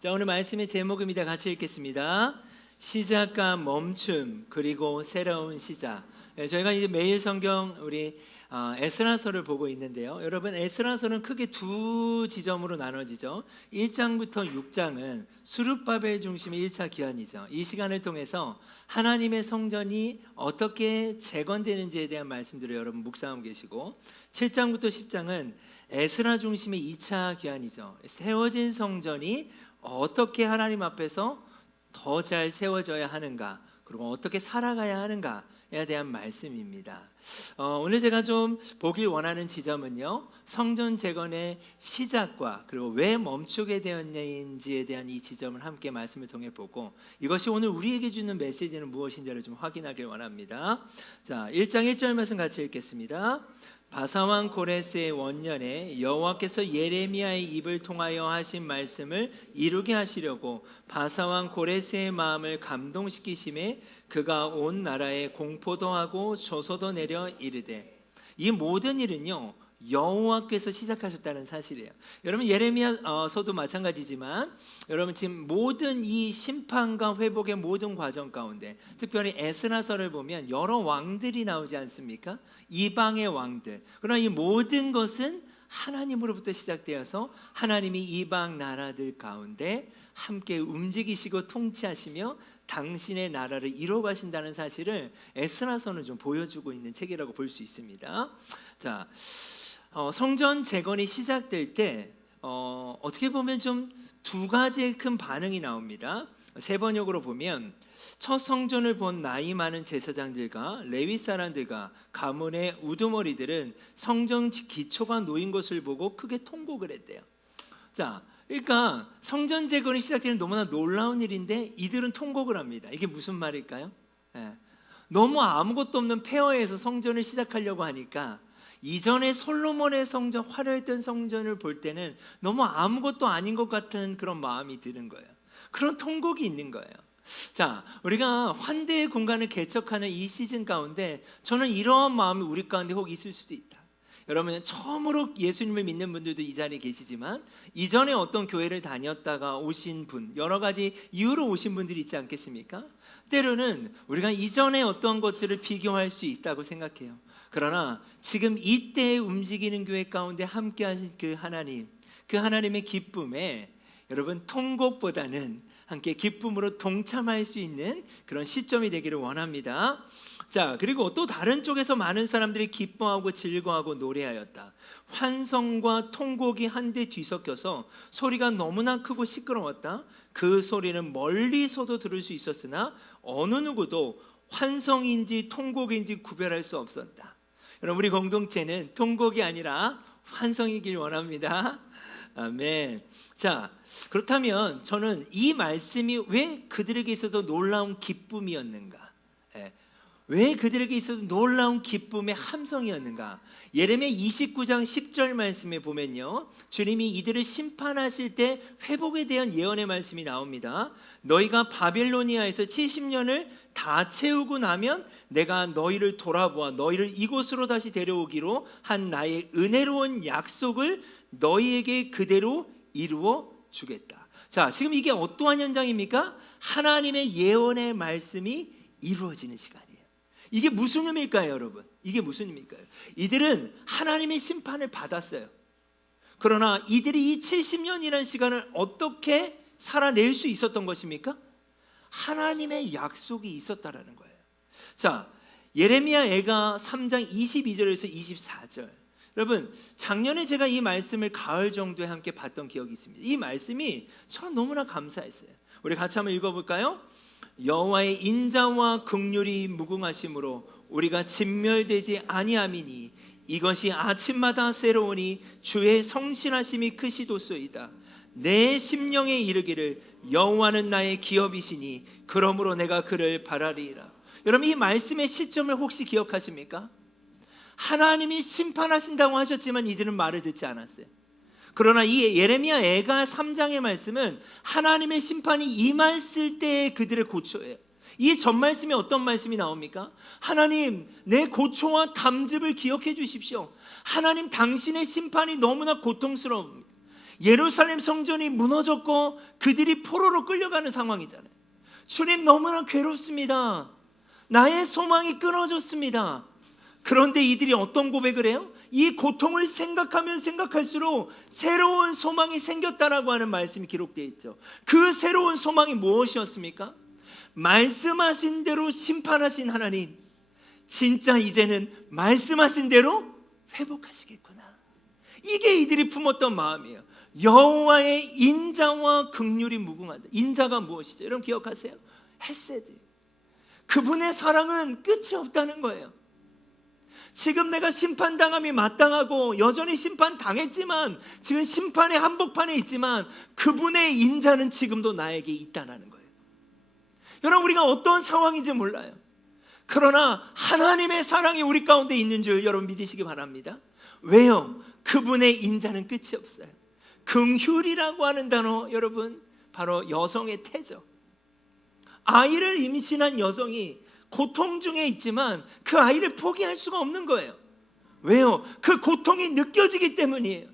자, 오늘 말씀의 제목입니다. 같이 읽겠습니다. 시작과 멈춤 그리고 새로운 시작. 저희가 이제 매일 성경 우리 에스라서를 보고 있는데요. 여러분, 에스라서는 크게 두 지점으로 나눠지죠. 1장부터 6장은 수룹바벨 중심의 1차 기한이죠. 이 시간을 통해서 하나님의 성전이 어떻게 재건되는지에 대한 말씀들을 여러분 묵상하고 계시고, 7장부터 10장은 에스라 중심의 2차 기한이죠. 세워진 성전이 어떻게 하나님 앞에서 더 잘 세워져야 하는가, 그리고 어떻게 살아가야 하는가에 대한 말씀입니다. 오늘 제가 좀 보길 원하는 지점은요, 성전 재건의 시작과 그리고 왜 멈추게 되었는지에 대한 이 지점을 함께 말씀을 통해 보고, 이것이 오늘 우리에게 주는 메시지는 무엇인지를 좀 확인하길 원합니다. 자, 1장 1절 말씀 같이 읽겠습니다. 바사왕 고레스의 원년에 여호와께서 예레미야의 입을 통하여 하신 말씀을 이루게 하시려고 바사왕 고레스의 마음을 감동시키심에 그가 온 나라에 공포도 하고 조소도 내려 이르되, 이 모든 일은요 여호와께서 시작하셨다는 사실이에요. 여러분, 예레미야서도 마찬가지지만 여러분 지금 모든 이 심판과 회복의 모든 과정 가운데, 특별히 에스라서를 보면 여러 왕들이 나오지 않습니까? 이방의 왕들. 그러나 이 모든 것은 하나님으로부터 시작되어서 하나님이 이방 나라들 가운데 함께 움직이시고 통치하시며 당신의 나라를 이루어가신다는 사실을 에스라서는 좀 보여주고 있는 책이라고 볼 수 있습니다. 자, 성전 재건이 시작될 때 어떻게 보면 좀 두 가지의 큰 반응이 나옵니다. 세 번역으로 보면, 첫 성전을 본 나이 많은 제사장들과 레위 사람들과 가문의 우두머리들은 성전 기초가 놓인 것을 보고 크게 통곡을 했대요. 자, 그러니까 성전 재건이 시작되는 너무나 놀라운 일인데 이들은 통곡을 합니다. 이게 무슨 말일까요? 너무 아무것도 없는 폐허에서 성전을 시작하려고 하니까, 이전에 솔로몬의 성전, 화려했던 성전을 볼 때는 너무 아무것도 아닌 것 같은 그런 마음이 드는 거예요. 그런 통곡이 있는 거예요. 자, 우리가 환대의 공간을 개척하는 이 시즌 가운데 저는 이러한 마음이 우리 가운데 혹 있을 수도 있다. 여러분, 처음으로 예수님을 믿는 분들도 이 자리에 계시지만 이전에 어떤 교회를 다녔다가 오신 분, 여러 가지 이유로 오신 분들이 있지 않겠습니까? 때로는 우리가 이전에 어떤 것들을 비교할 수 있다고 생각해요. 그러나 지금 이때에 움직이는 교회 가운데 함께 하신 그 하나님의 기쁨에 여러분 통곡보다는 함께 기쁨으로 동참할 수 있는 그런 시점이 되기를 원합니다. 자, 그리고 또 다른 쪽에서 많은 사람들이 기뻐하고 즐거워하고 노래하였다. 환성과 통곡이 한데 뒤섞여서 소리가 너무나 크고 시끄러웠다. 그 소리는 멀리서도 들을 수 있었으나 어느 누구도 환성인지 통곡인지 구별할 수 없었다. 여러분, 우리 공동체는 통곡이 아니라 환성이길 원합니다. 아멘. 자, 그렇다면 저는 이 말씀이 왜 그들에게 있어도 놀라운 기쁨이었는가? 왜 그들에게 있어도 놀라운 기쁨의 함성이었는가? 예레미야 29장 10절 말씀에 보면요, 주님이 이들을 심판하실 때 회복에 대한 예언의 말씀이 나옵니다. 너희가 바벨로니아에서 70년을 다 채우고 나면 내가 너희를 돌아보아 너희를 이곳으로 다시 데려오기로 한 나의 은혜로운 약속을 너희에게 그대로 이루어 주겠다. 자, 지금 이게 어떠한 현장입니까? 하나님의 예언의 말씀이 이루어지는 시간이에요. 이게 무슨 의미일까요, 여러분? 이게 무슨 의미일까요? 이들은 하나님의 심판을 받았어요. 그러나 이들이 이 70년이라는 시간을 어떻게 살아낼 수 있었던 것입니까? 하나님의 약속이 있었다라는 거예요. 자, 예레미야 애가 3장 22절에서 24절. 여러분, 작년에 제가 이 말씀을 가을 정도에 함께 봤던 기억이 있습니다. 이 말씀이 저는 너무나 감사했어요. 우리 같이 한번 읽어볼까요? 여호와의 인자와 긍휼이 무궁하심으로 우리가 진멸되지 아니함이니 이것이 아침마다 새로우니 주의 성실하심이 크시도소이다. 내 심령에 이르기를 여호와는 나의 기업이시니 그러므로 내가 그를 바라리라. 여러분, 이 말씀의 시점을 혹시 기억하십니까? 하나님이 심판하신다고 하셨지만 이들은 말을 듣지 않았어요. 그러나 이 예레미야 애가 3장의 말씀은 하나님의 심판이 임했을 때의 그들의 고초예요. 이 전 말씀에 어떤 말씀이 나옵니까? 하나님, 내 고초와 담즙을 기억해 주십시오. 하나님, 당신의 심판이 너무나 고통스러웁니다. 예루살렘 성전이 무너졌고 그들이 포로로 끌려가는 상황이잖아요. 주님, 너무나 괴롭습니다. 나의 소망이 끊어졌습니다. 그런데 이들이 어떤 고백을 해요? 이 고통을 생각하면 생각할수록 새로운 소망이 생겼다라고 하는 말씀이 기록되어 있죠. 그 새로운 소망이 무엇이었습니까? 말씀하신 대로 심판하신 하나님, 진짜 이제는 말씀하신 대로 회복하시겠구나. 이게 이들이 품었던 마음이에요. 여호와의 인자와 긍휼이 무궁하다. 인자가 무엇이죠? 여러분 기억하세요? 헤세드. 그분의 사랑은 끝이 없다는 거예요. 지금 내가 심판당함이 마땅하고 여전히 심판당했지만, 지금 심판의 한복판에 있지만 그분의 인자는 지금도 나에게 있다는 거예요. 여러분, 우리가 어떤 상황인지 몰라요. 그러나 하나님의 사랑이 우리 가운데 있는 줄 여러분 믿으시기 바랍니다. 왜요? 그분의 인자는 끝이 없어요. 긍휼이라고 하는 단어, 여러분, 바로 여성의 태죠. 아이를 임신한 여성이 고통 중에 있지만 그 아이를 포기할 수가 없는 거예요. 왜요? 그 고통이 느껴지기 때문이에요.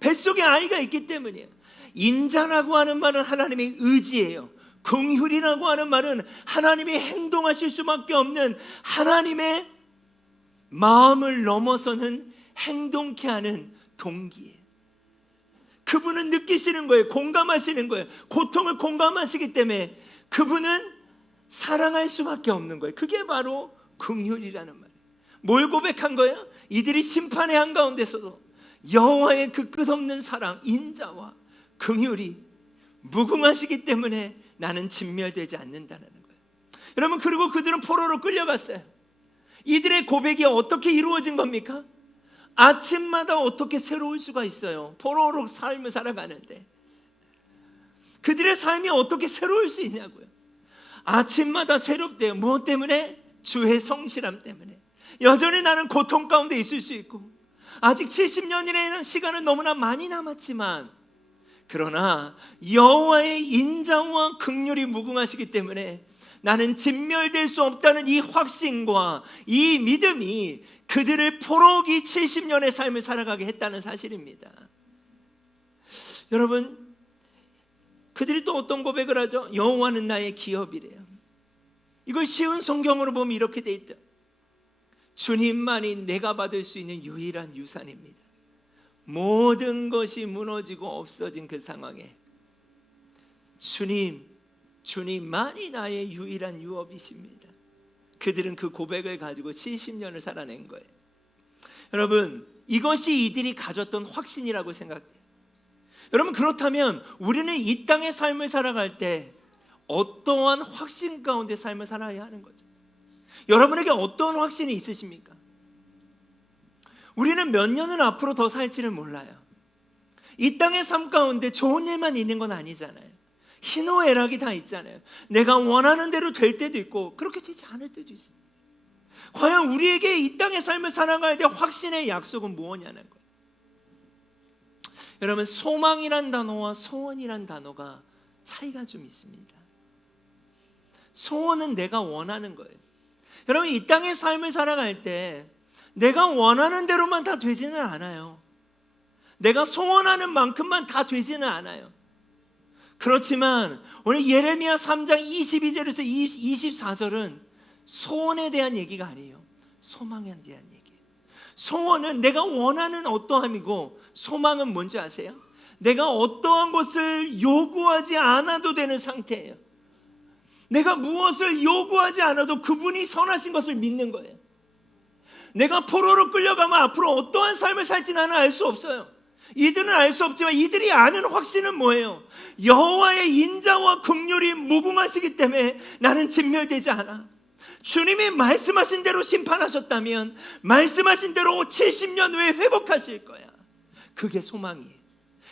뱃속에 아이가 있기 때문이에요. 인자라고 하는 말은 하나님의 의지예요. 긍휼이라고 하는 말은 하나님이 행동하실 수밖에 없는 하나님의 마음을 넘어서는 행동케 하는 동기예요. 그분은 느끼시는 거예요. 공감하시는 거예요. 고통을 공감하시기 때문에 그분은 사랑할 수밖에 없는 거예요. 그게 바로 긍휼이라는 말이에요. 뭘 고백한 거예요? 이들이 심판의 한가운데서도 여호와의 그 끝없는 사랑, 인자와 긍휼이 무궁하시기 때문에 나는 진멸되지 않는다는 거예요. 여러분, 그리고 그들은 포로로 끌려갔어요. 이들의 고백이 어떻게 이루어진 겁니까? 아침마다 어떻게 새로울 수가 있어요? 포로로 삶을 살아가는데 그들의 삶이 어떻게 새로울 수 있냐고요. 아침마다 새롭대요. 무엇 때문에? 주의 성실함 때문에. 여전히 나는 고통 가운데 있을 수 있고 아직 70년이라는 시간은 너무나 많이 남았지만, 그러나 여호와의 인자와 긍휼이 무궁하시기 때문에 나는 진멸될 수 없다는 이 확신과 이 믿음이 그들을 포로기 70년의 삶을 살아가게 했다는 사실입니다. 여러분, 그들이 또 어떤 고백을 하죠? 여호와는 나의 기업이래요. 이걸 쉬운 성경으로 보면 이렇게 돼 있다. 주님만이 내가 받을 수 있는 유일한 유산입니다. 모든 것이 무너지고 없어진 그 상황에 주님만이 나의 유일한 유업이십니다. 그들은 그 고백을 가지고 70년을 살아낸 거예요. 여러분, 이것이 이들이 가졌던 확신이라고 생각돼요. 여러분, 그렇다면 우리는 이 땅의 삶을 살아갈 때 어떠한 확신 가운데 삶을 살아야 하는 거죠? 여러분에게 어떤 확신이 있으십니까? 우리는 몇 년을 앞으로 더 살지를 몰라요. 이 땅의 삶 가운데 좋은 일만 있는 건 아니잖아요. 희노애락이 다 있잖아요. 내가 원하는 대로 될 때도 있고 그렇게 되지 않을 때도 있어요. 과연 우리에게 이 땅의 삶을 살아갈 때 확신의 약속은 무엇이냐는 거예요. 여러분, 소망이란 단어와 소원이란 단어가 차이가 좀 있습니다. 소원은 내가 원하는 거예요. 여러분, 이 땅의 삶을 살아갈 때 내가 원하는 대로만 다 되지는 않아요. 내가 소원하는 만큼만 다 되지는 않아요. 그렇지만 오늘 예레미야 3장 22절에서 24절은 소원에 대한 얘기가 아니에요. 소망에 대한 얘기예요. 소원은 내가 원하는 어떠함이고, 소망은 뭔지 아세요? 내가 어떠한 것을 요구하지 않아도 되는 상태예요. 내가 무엇을 요구하지 않아도 그분이 선하신 것을 믿는 거예요. 내가 포로로 끌려가면 앞으로 어떠한 삶을 살지 나는 알 수 없어요. 이들은 알 수 없지만 이들이 아는 확신은 뭐예요? 여호와의 인자와 긍휼이 무궁하시기 때문에 나는 진멸되지 않아. 주님이 말씀하신 대로 심판하셨다면 말씀하신 대로 70년 후에 회복하실 거야. 그게 소망이에요.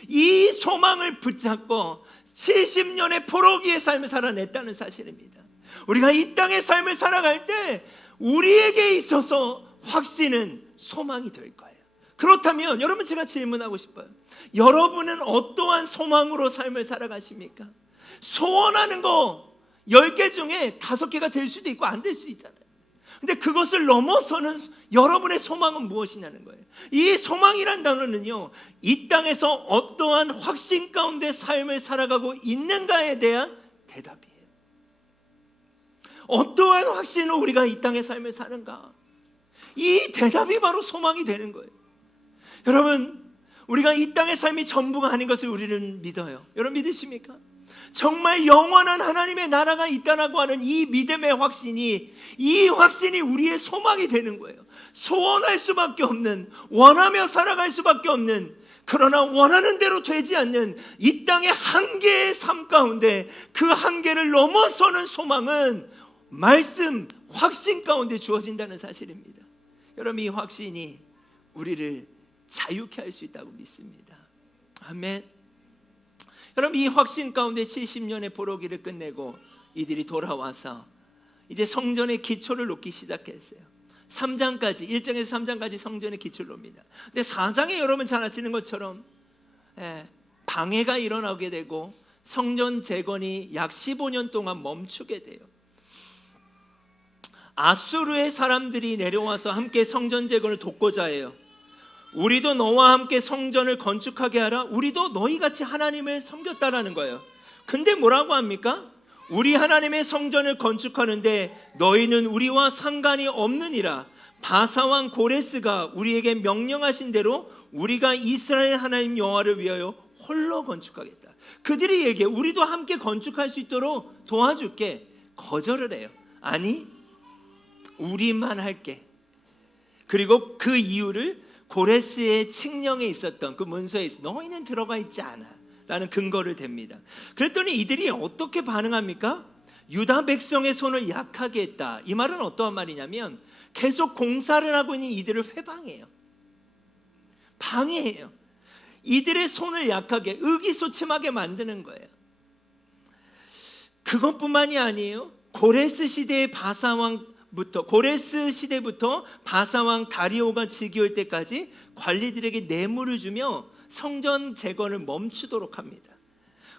이 소망을 붙잡고 70년의 포로기의 삶을 살아냈다는 사실입니다. 우리가 이 땅의 삶을 살아갈 때 우리에게 있어서 확신은 소망이 될 거예요. 그렇다면 여러분, 제가 질문하고 싶어요. 여러분은 어떠한 소망으로 삶을 살아가십니까? 소원하는 거 10개 중에 5개가 될 수도 있고 안 될 수도 있잖아요. 근데 그것을 넘어서는 여러분의 소망은 무엇이냐는 거예요. 이 소망이란 단어는요, 이 땅에서 어떠한 확신 가운데 삶을 살아가고 있는가에 대한 대답이에요. 어떠한 확신으로 우리가 이 땅의 삶을 사는가, 이 대답이 바로 소망이 되는 거예요. 여러분, 우리가 이 땅의 삶이 전부가 아닌 것을 우리는 믿어요. 여러분 믿으십니까? 정말 영원한 하나님의 나라가 있다라고 하는 이 믿음의 확신이, 이 확신이 우리의 소망이 되는 거예요. 소원할 수밖에 없는, 원하며 살아갈 수밖에 없는, 그러나 원하는 대로 되지 않는 이 땅의 한계의 삶 가운데 그 한계를 넘어서는 소망은 말씀, 확신 가운데 주어진다는 사실입니다. 여러분, 이 확신이 우리를 자유케 할 수 있다고 믿습니다. 아멘. 여러분, 이 확신 가운데 70년의 포로기를 끝내고 이들이 돌아와서 이제 성전의 기초를 놓기 시작했어요. 3장까지, 1장에서 3장까지 성전의 기초를 놓습니다. 근데 4장에 여러분 잘 아시는 것처럼 방해가 일어나게 되고 성전 재건이 약 15년 동안 멈추게 돼요. 아수르의 사람들이 내려와서 함께 성전 재건을 돕고자 해요. 우리도 너와 함께 성전을 건축하게 하라. 우리도 너희같이 하나님을 섬겼다라는 거예요. 근데 뭐라고 합니까? 우리 하나님의 성전을 건축하는데 너희는 우리와 상관이 없느니라. 바사왕 고레스가 우리에게 명령하신 대로 우리가 이스라엘 하나님 여호와를 위하여 홀로 건축하겠다. 그들이 얘기해, 우리도 함께 건축할 수 있도록 도와줄게. 거절을 해요. 아니, 우리만 할게. 그리고 그 이유를 고레스의 칙령에 있었던 그 문서에 있어, 너희는 들어가 있지 않아 라는 근거를 댑니다. 그랬더니 이들이 어떻게 반응합니까? 유다 백성의 손을 약하게 했다. 이 말은 어떠한 말이냐면 계속 공사를 하고 있는 이들을 회방해요. 방해해요. 이들의 손을 약하게, 의기소침하게 만드는 거예요. 그것뿐만이 아니에요. 고레스 시대의 고레스 시대부터 바사왕 다리오가 즉위할 때까지 관리들에게 뇌물을 주며 성전 재건을 멈추도록 합니다.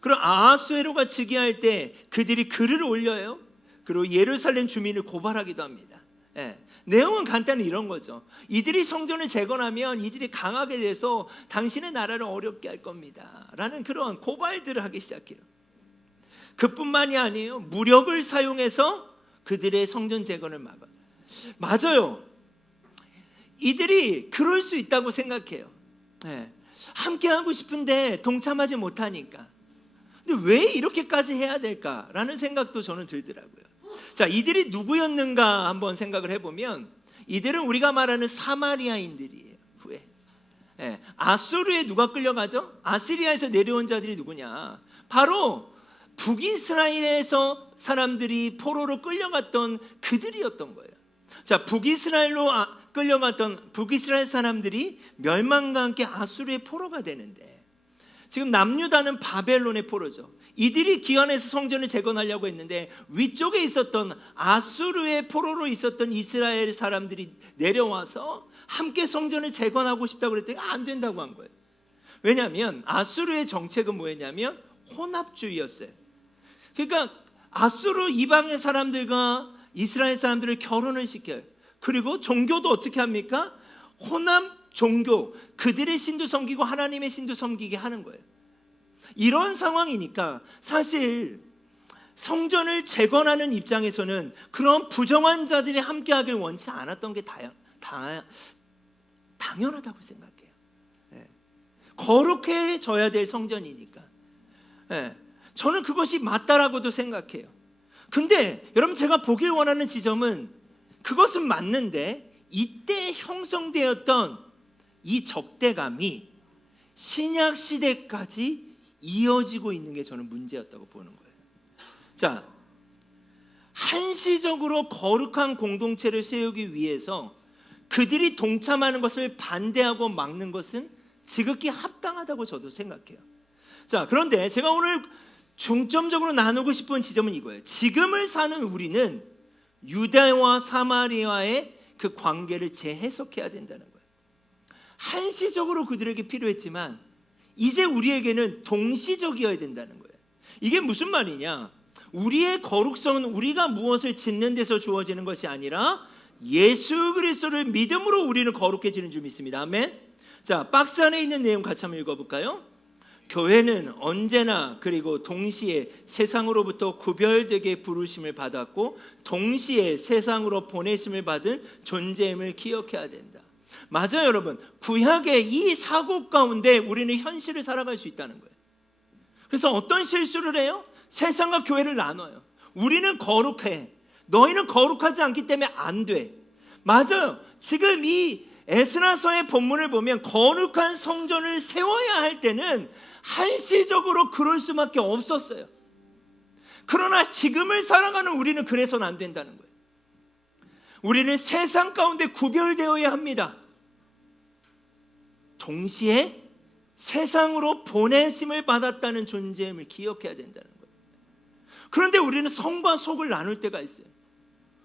그리고 아하수에로가 즉위할 때 그들이 글을 올려요. 그리고 예루살렘 주민을 고발하기도 합니다. 내용은 간단히 이런 거죠. 이들이 성전을 재건하면 이들이 강하게 돼서 당신의 나라를 어렵게 할 겁니다 라는 그런 고발들을 하기 시작해요. 그뿐만이 아니에요. 무력을 사용해서 그들의 성전 재건을 막아. 맞아요. 이들이 그럴 수 있다고 생각해요. 함께 하고 싶은데 동참하지 못하니까. 근데 왜 이렇게까지 해야 될까라는 생각도 저는 들더라고요. 자, 이들이 누구였는가 한번 생각을 해보면 이들은 우리가 말하는 사마리아인들이에요. 후에 아수르에 누가 끌려가죠? 아시리아에서 내려온 자들이 누구냐? 바로 북이스라엘에서 사람들이 포로로 끌려갔던 그들이었던 거예요. 자, 북이스라엘로 끌려갔던 북이스라엘 사람들이 멸망과 함께 아수르의 포로가 되는데, 지금 남유다는 바벨론의 포로죠. 이들이 기환해서 성전을 재건하려고 했는데 위쪽에 있었던 아수르의 포로로 있었던 이스라엘 사람들이 내려와서 함께 성전을 재건하고 싶다고 그랬더니 안 된다고 한 거예요. 왜냐하면 아수르의 정책은 뭐였냐면 혼합주의였어요. 그러니까 아수르 이방의 사람들과 이스라엘 사람들을 결혼을 시켜요. 그리고 종교도 어떻게 합니까? 혼합 종교, 그들의 신도 섬기고 하나님의 신도 섬기게 하는 거예요. 이런 상황이니까 사실 성전을 재건하는 입장에서는 그런 부정한 자들이 함께하길 원치 않았던 게 당연하다고 생각해요. 거룩해져야 될 성전이니까. 저는 그것이 맞다라고도 생각해요. 근데 여러분, 제가 보길 원하는 지점은 그것은 맞는데 이때 형성되었던 이 적대감이 신약 시대까지 이어지고 있는 게 저는 문제였다고 보는 거예요. 자, 한시적으로 거룩한 공동체를 세우기 위해서 그들이 동참하는 것을 반대하고 막는 것은 지극히 합당하다고 저도 생각해요. 자, 그런데 제가 오늘 중점적으로 나누고 싶은 지점은 이거예요. 지금을 사는 우리는 유다와 사마리아의 그 관계를 재해석해야 된다는 거예요. 한시적으로 그들에게 필요했지만 이제 우리에게는 동시적이어야 된다는 거예요. 이게 무슨 말이냐? 우리의 거룩성은 우리가 무엇을 짓는 데서 주어지는 것이 아니라 예수 그리스도를 믿음으로 우리는 거룩해지는 줄 믿습니다. 아멘. 자, 박스 안에 있는 내용 같이 한번 읽어볼까요? 교회는 언제나 그리고 동시에 세상으로부터 구별되게 부르심을 받았고 동시에 세상으로 보내심을 받은 존재임을 기억해야 된다. 맞아요, 여러분. 구약의 이 사고 가운데 우리는 현실을 살아갈 수 있다는 거예요. 그래서 어떤 실수를 해요? 세상과 교회를 나눠요. 우리는 거룩해, 너희는 거룩하지 않기 때문에 안 돼. 맞아요. 지금 이 에스라서의 본문을 보면 거룩한 성전을 세워야 할 때는 한시적으로 그럴 수밖에 없었어요. 그러나 지금을 살아가는 우리는 그래서는 안 된다는 거예요. 우리는 세상 가운데 구별되어야 합니다. 동시에 세상으로 보내심을 받았다는 존재임을 기억해야 된다는 거예요. 그런데 우리는 성과 속을 나눌 때가 있어요.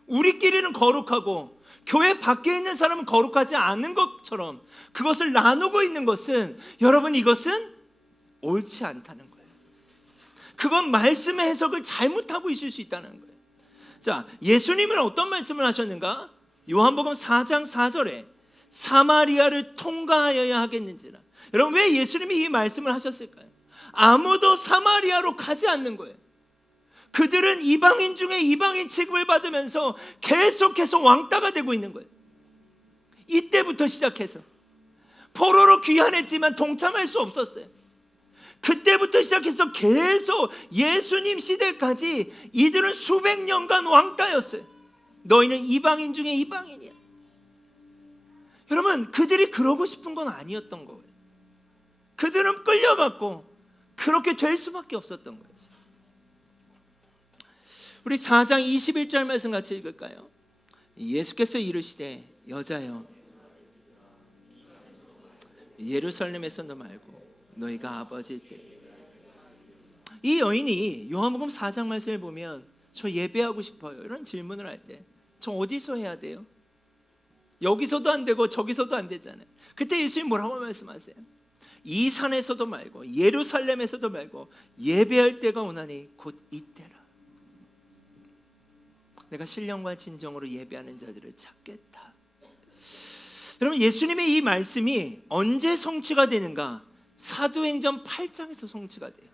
우리끼리는 거룩하고 교회 밖에 있는 사람은 거룩하지 않은 것처럼 그것을 나누고 있는 것은, 여러분, 이것은 옳지 않다는 거예요. 그건 말씀의 해석을 잘못하고 있을 수 있다는 거예요. 자, 예수님은 어떤 말씀을 하셨는가? 요한복음 4장 4절에 사마리아를 통과하여야 하겠는지라. 여러분, 왜 예수님이 이 말씀을 하셨을까요? 아무도 사마리아로 가지 않는 거예요. 그들은 이방인 중에 이방인 취급을 받으면서 계속해서 왕따가 되고 있는 거예요. 이때부터 시작해서 포로로 귀환했지만 동참할 수 없었어요. 그때부터 시작해서 계속 예수님 시대까지 이들은 수백 년간 왕따였어요. 너희는 이방인 중에 이방인이야. 여러분, 그들이 그러고 싶은 건 아니었던 거예요. 그들은 끌려갔고 그렇게 될 수밖에 없었던 거예요. 우리 4장 21절 말씀 같이 읽을까요? 예수께서 이르시되 여자여 예루살렘에서도 말고 너희가 아버지 때. 이 여인이 요한복음 4장 말씀을 보면 저 예배하고 싶어요 이런 질문을 할 때 저 어디서 해야 돼요? 여기서도 안 되고 저기서도 안 되잖아요. 그때 예수님 뭐라고 말씀하세요? 이 산에서도 말고 예루살렘에서도 말고 예배할 때가 오나니 곧 이때라. 내가 신령과 진정으로 예배하는 자들을 찾겠다. 여러분, 예수님의 이 말씀이 언제 성취가 되는가? 사도행전 8장에서 성취가 돼요.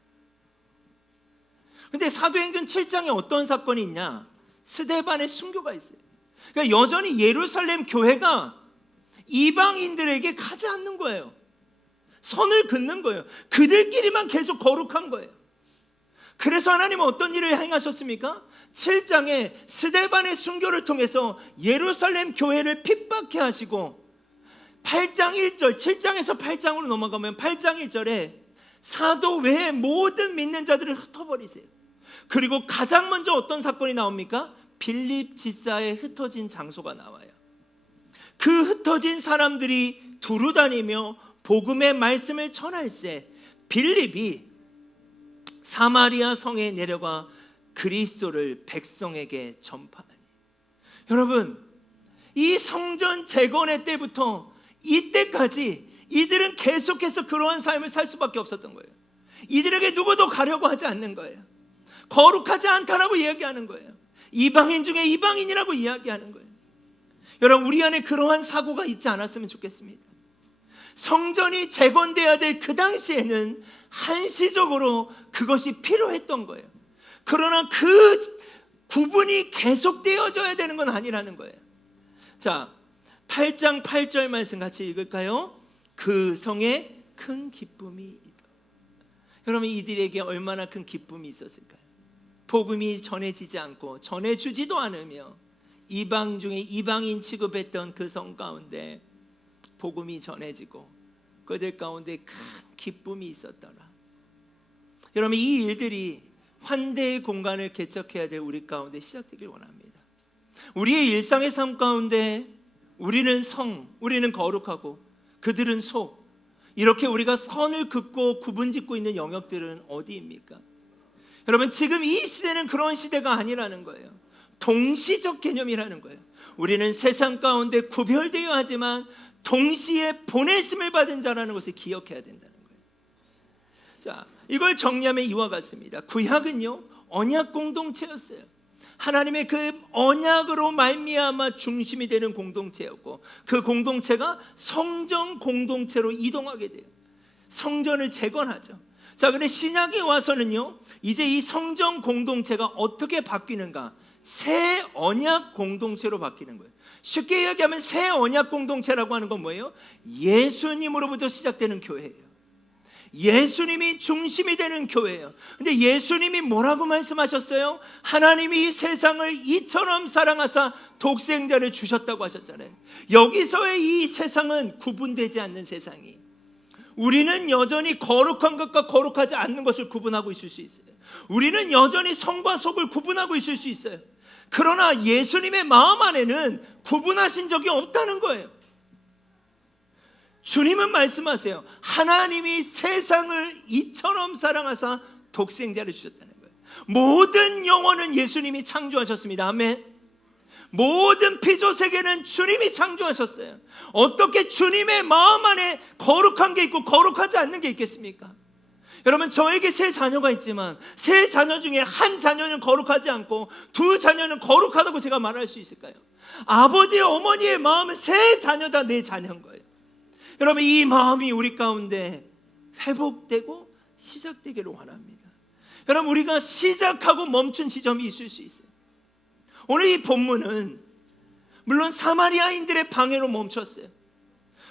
근데 사도행전 7장에 어떤 사건이 있냐? 스데반의 순교가 있어요. 그러니까 여전히 예루살렘 교회가 이방인들에게 가지 않는 거예요. 선을 긋는 거예요. 그들끼리만 계속 거룩한 거예요. 그래서 하나님은 어떤 일을 행하셨습니까? 7장에 스데반의 순교를 통해서 예루살렘 교회를 핍박해 하시고 8장 1절, 7장에서 8장으로 넘어가면 8장 1절에 사도 외의 모든 믿는 자들을 흩어버리세요. 그리고 가장 먼저 어떤 사건이 나옵니까? 빌립 지사에 흩어진 장소가 나와요. 그 흩어진 사람들이 두루 다니며 복음의 말씀을 전할세 빌립이 사마리아 성에 내려가 그리스도를 백성에게 전파하니. 여러분, 이 성전 재건의 때부터 이때까지 이들은 계속해서 그러한 삶을 살 수밖에 없었던 거예요. 이들에게 누구도 가려고 하지 않는 거예요. 거룩하지 않다라고 이야기하는 거예요. 이방인 중에 이방인이라고 이야기하는 거예요. 여러분, 우리 안에 그러한 사고가 있지 않았으면 좋겠습니다. 성전이 재건돼야 될 그 당시에는 한시적으로 그것이 필요했던 거예요. 그러나 그 구분이 계속되어져야 되는 건 아니라는 거예요. 자, 8장 8절 말씀 같이 읽을까요? 그 성에 큰 기쁨이 있다. 여러분, 이들에게 얼마나 큰 기쁨이 있었을까요? 복음이 전해지지 않고 전해주지도 않으며 이방 중에 이방인 취급했던 그 성 가운데 복음이 전해지고 그들 가운데 큰 기쁨이 있었더라. 여러분, 이 일들이 환대의 공간을 개척해야 될 우리 가운데 시작되길 원합니다. 우리의 일상의 삶 가운데 우리는 성, 우리는 거룩하고 그들은 속, 이렇게 우리가 선을 긋고 구분짓고 있는 영역들은 어디입니까? 여러분, 지금 이 시대는 그런 시대가 아니라는 거예요. 동시적 개념이라는 거예요. 우리는 세상 가운데 구별되어야 하지만 동시에 보내심을 받은 자라는 것을 기억해야 된다는 거예요. 자, 이걸 정리하면 이와 같습니다. 구약은요, 언약 공동체였어요. 하나님의 그 언약으로 말미암아 중심이 되는 공동체였고, 그 공동체가 성전 공동체로 이동하게 돼요. 성전을 재건하죠. 자, 근데 신약에 와서는요, 이제 이 성전 공동체가 어떻게 바뀌는가? 새 언약 공동체로 바뀌는 거예요. 쉽게 이야기하면 새 언약 공동체라고 하는 건 뭐예요? 예수님으로부터 시작되는 교회예요. 예수님이 중심이 되는 교회예요. 근데 예수님이 뭐라고 말씀하셨어요? 하나님이 이 세상을 이처럼 사랑하사 독생자를 주셨다고 하셨잖아요. 여기서의 이 세상은 구분되지 않는 세상이, 우리는 여전히 거룩한 것과 거룩하지 않는 것을 구분하고 있을 수 있어요. 우리는 여전히 성과 속을 구분하고 있을 수 있어요. 그러나 예수님의 마음 안에는 구분하신 적이 없다는 거예요. 주님은 말씀하세요. 하나님이 세상을 이처럼 사랑하사 독생자를 주셨다는 거예요. 모든 영혼은 예수님이 창조하셨습니다. 아멘. 모든 피조세계는 주님이 창조하셨어요. 어떻게 주님의 마음 안에 거룩한 게 있고 거룩하지 않는 게 있겠습니까? 여러분, 저에게 세 자녀가 있지만 세 자녀 중에 한 자녀는 거룩하지 않고 두 자녀는 거룩하다고 제가 말할 수 있을까요? 아버지 어머니의 마음은 세 자녀 다 내 자녀인 거예요. 여러분, 이 마음이 우리 가운데 회복되고 시작되기를 원합니다. 여러분, 우리가 시작하고 멈춘 지점이 있을 수 있어요. 오늘 이 본문은 물론 사마리아인들의 방해로 멈췄어요.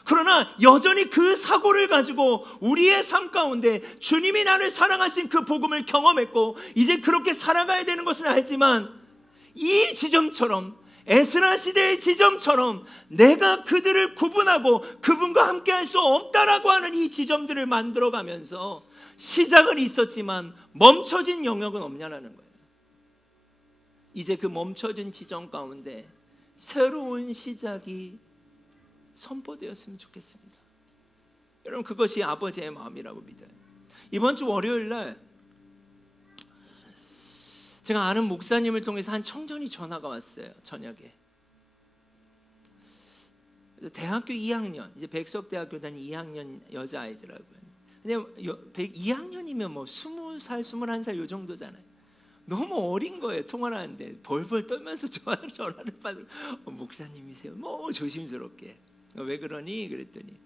그러나 여전히 그 사고를 가지고 우리의 삶 가운데 주님이 나를 사랑하신 그 복음을 경험했고 이제 그렇게 살아가야 되는 것은 알지만, 이 지점처럼, 에스라 시대의 지점처럼 내가 그들을 구분하고 그분과 함께 할 수 없다라고 하는 이 지점들을 만들어가면서 시작은 있었지만 멈춰진 영역은 없냐라는 거예요. 이제 그 멈춰진 지점 가운데 새로운 시작이 선포되었으면 좋겠습니다. 여러분, 그것이 아버지의 마음이라고 믿어요. 이번 주 월요일 날 제가 아는 목사님을 통해서 한 청년이 전화가 왔어요. 저녁에. 대학교 2학년, 이제 백석대학교 다니는 2학년 여자아이더라고요. 근데 2학년이면 뭐 20살, 21살 요 정도잖아요. 너무 어린 거예요. 통화를 하는데 벌벌 떨면서 전화를 받으러, 목사님이세요? 뭐 조심스럽게. 왜 그러니? 그랬더니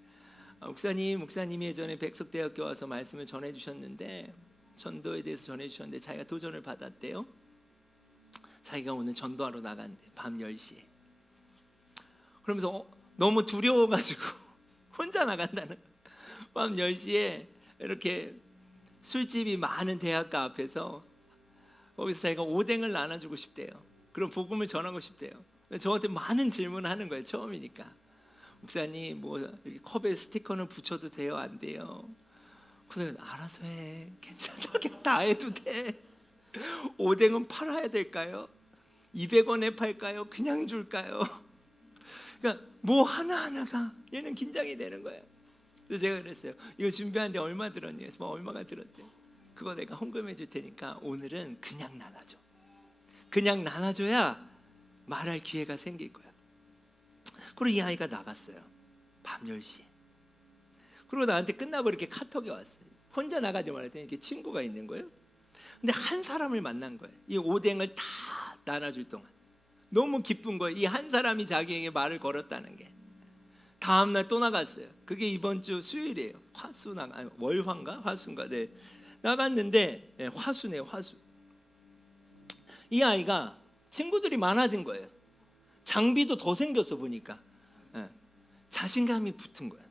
목사님이 예전에 백석대학교 와서 말씀을 전해주셨는데, 전도에 대해서 전해주셨는데 자기가 도전을 받았대요. 자기가 오늘 전도하러 나간대, 밤 10시에. 그러면서 너무 두려워가지고 혼자 나간다는 거예요. 밤 10시에 이렇게 술집이 많은 대학가 앞에서 거기서 자기가 오뎅을 나눠주고 싶대요. 그럼 복음을 전하고 싶대요. 저한테 많은 질문을 하는 거예요. 처음이니까. 목사님, 뭐 이렇게 컵에 스티커는 붙여도 돼요? 안 돼요? 그래, 알아서 해. 괜찮아. 다 해도 돼. 오뎅은 팔아야 될까요? 200원에 팔까요? 그냥 줄까요? 그러니까 뭐 하나하나가 얘는 긴장이 되는 거예요. 그래서 제가 그랬어요. 이거 준비하는데 얼마 들었니? 그래서 뭐 얼마가 들었대요. 그거 내가 헌금해 줄 테니까 오늘은 그냥 나눠줘. 그냥 나눠줘야 말할 기회가 생길 거야. 그리고 이 아이가 나갔어요. 밤 10시에. 그리고 나한테 끝나고 이렇게 카톡이 왔어요. 혼자 나가지 말았더니 이렇게 친구가 있는 거예요. 근데 한 사람을 만난 거예요. 이 오뎅을 다 나눠줄 동안. 너무 기쁜 거예요. 이 한 사람이 자기에게 말을 걸었다는 게. 다음날 또 나갔어요. 그게 이번 주 수요일이에요. 월화인가? 화수인가? 네. 나갔는데, 네, 화수네요. 화수. 이 아이가 친구들이 많아진 거예요. 장비도 더 생겼어 보니까. 네. 자신감이 붙은 거예요.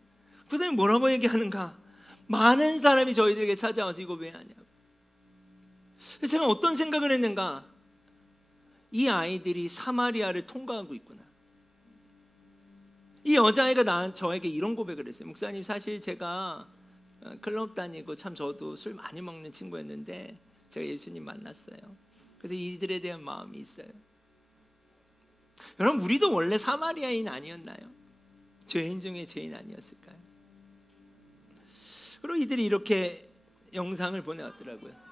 그 다음에 뭐라고 얘기하는가? 많은 사람이 저희들에게 찾아와서 이거 왜 하냐고. 제가 어떤 생각을 했는가? 이 아이들이 사마리아를 통과하고 있구나. 이 여자아이가 저에게 이런 고백을 했어요. 목사님, 사실 제가 클럽 다니고 참 저도 술 많이 먹는 친구였는데 제가 예수님 만났어요. 그래서 이들에 대한 마음이 있어요. 여러분, 우리도 원래 사마리아인 아니었나요? 죄인 중에 죄인 아니었을까요? 그리고 이들이 이렇게 영상을 보내왔더라고요.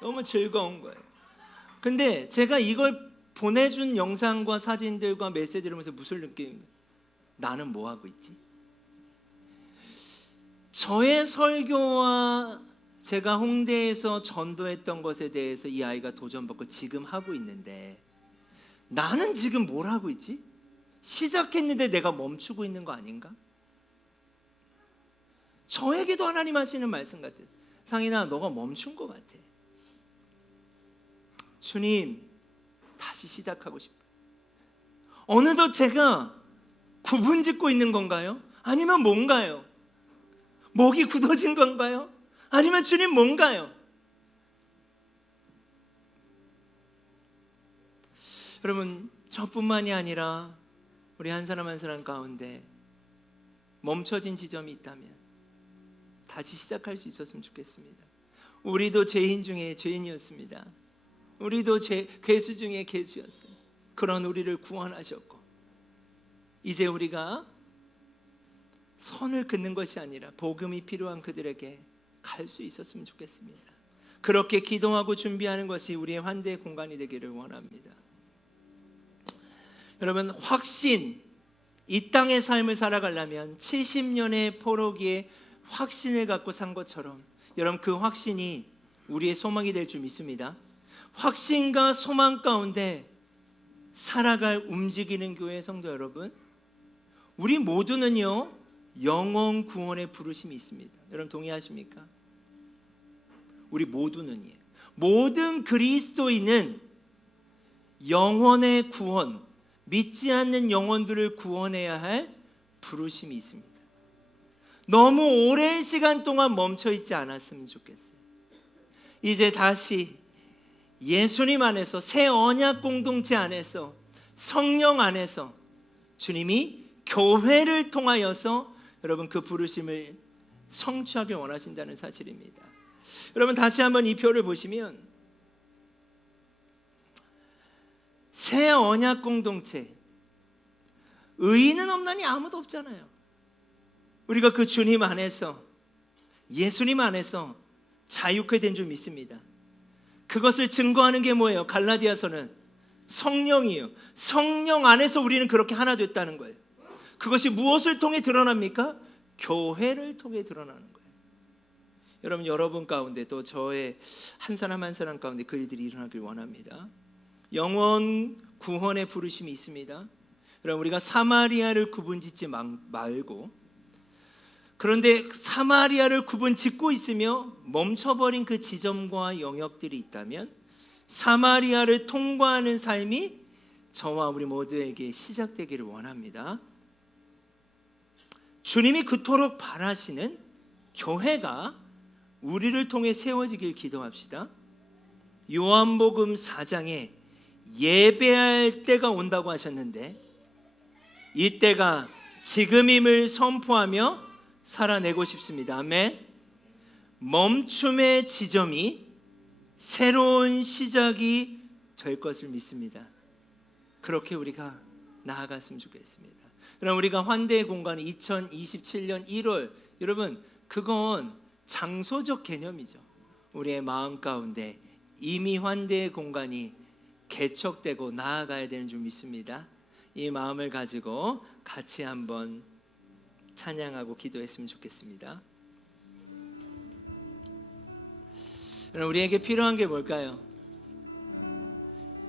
너무 즐거운 거예요. 근데 제가 이걸 보내준 영상과 사진들과 메시지를 보면서 무슨 느낌인가? 나는 뭐 하고 있지? 저의 설교와 제가 홍대에서 전도했던 것에 대해서 이 아이가 도전받고 지금 하고 있는데, 나는 지금 뭘 하고 있지? 시작했는데 내가 멈추고 있는 거 아닌가? 저에게도 하나님 하시는 말씀 같아요. 상인아, 너가 멈춘 것 같아. 주님, 다시 시작하고 싶어요. 어느덧 제가 구분 짓고 있는 건가요? 아니면 뭔가요? 목이 굳어진 건가요? 아니면 주님 뭔가요? 여러분, 저뿐만이 아니라 우리 한 사람 한 사람 가운데 멈춰진 지점이 있다면 다시 시작할 수 있었으면 좋겠습니다. 우리도 죄인 중에 죄인이었습니다. 우리도 괴수 중에 괴수였어요. 그런 우리를 구원하셨고, 이제 우리가 선을 긋는 것이 아니라 복음이 필요한 그들에게 갈 수 있었으면 좋겠습니다. 그렇게 기도하고 준비하는 것이 우리의 환대의 공간이 되기를 원합니다. 여러분, 확신, 이 땅의 삶을 살아가려면 70년의 포로기에 확신을 갖고 산 것처럼, 여러분, 그 확신이 우리의 소망이 될 줄 믿습니다. 확신과 소망 가운데 살아갈 움직이는 교회 성도 여러분, 우리 모두는요 영혼 구원의 부르심이 있습니다. 여러분 동의하십니까? 우리 모두는요, 모든 그리스도인은 영혼의 구원, 믿지 않는 영혼들을 구원해야 할 부르심이 있습니다. 너무 오랜 시간 동안 멈춰 있지 않았으면 좋겠어요. 이제 다시 예수님 안에서, 새 언약 공동체 안에서, 성령 안에서 주님이 교회를 통하여서 여러분 그 부르심을 성취하길 원하신다는 사실입니다. 여러분 다시 한번 이 표를 보시면, 새 언약 공동체, 의인은 없나니 아무도 없잖아요. 우리가 그 주님 안에서, 예수님 안에서 자유케 된 줄 믿습니다. 그것을 증거하는 게 뭐예요? 갈라디아서는 성령이에요. 성령 안에서 우리는 그렇게 하나 됐다는 거예요. 그것이 무엇을 통해 드러납니까? 교회를 통해 드러나는 거예요. 여러분, 여러분 가운데 또 저의 한 사람 한 사람 가운데 그 일들이 일어나길 원합니다. 영혼 구원의 부르심이 있습니다. 여러분, 우리가 사마리아를 구분짓지 말고, 그런데 사마리아를 구분짓고 있으며 멈춰버린 그 지점과 영역들이 있다면, 사마리아를 통과하는 삶이 저와 우리 모두에게 시작되기를 원합니다. 주님이 그토록 바라시는 교회가 우리를 통해 세워지길 기도합시다. 요한복음 4장에 예배할 때가 온다고 하셨는데, 이 때가 지금임을 선포하며 살아내고 싶습니다. 아멘. 멈춤의 지점이 새로운 시작이 될 것을 믿습니다. 그렇게 우리가 나아갔으면 좋겠습니다. 그럼 우리가 환대의 공간이 2027년 1월, 여러분 그건 장소적 개념이죠. 우리의 마음 가운데 이미 환대의 공간이 개척되고 나아가야 되는 줄 믿습니다. 이 마음을 가지고 같이 한번 찬양하고 기도했으면 좋겠습니다. 여러분, 우리에게 필요한 게 뭘까요?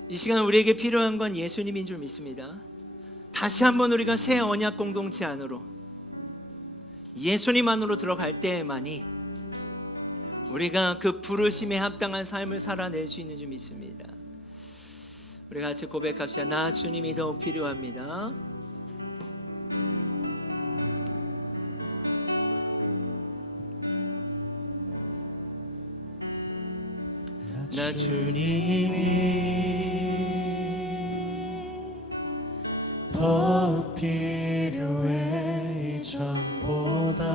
이 시간 우리에게 필요한 건 예수님인 줄 믿습니다. 다시 한번 우리가 새 언약 공동체 안으로, 예수님 안으로 들어갈 때만이 우리가 그 부르심에 합당한 삶을 살아낼 수 있는 줄 믿습니다. 우리 같이 고백합시다. 나 주님이 더 필요합니다. 나 주님이 더 필요해 이전보다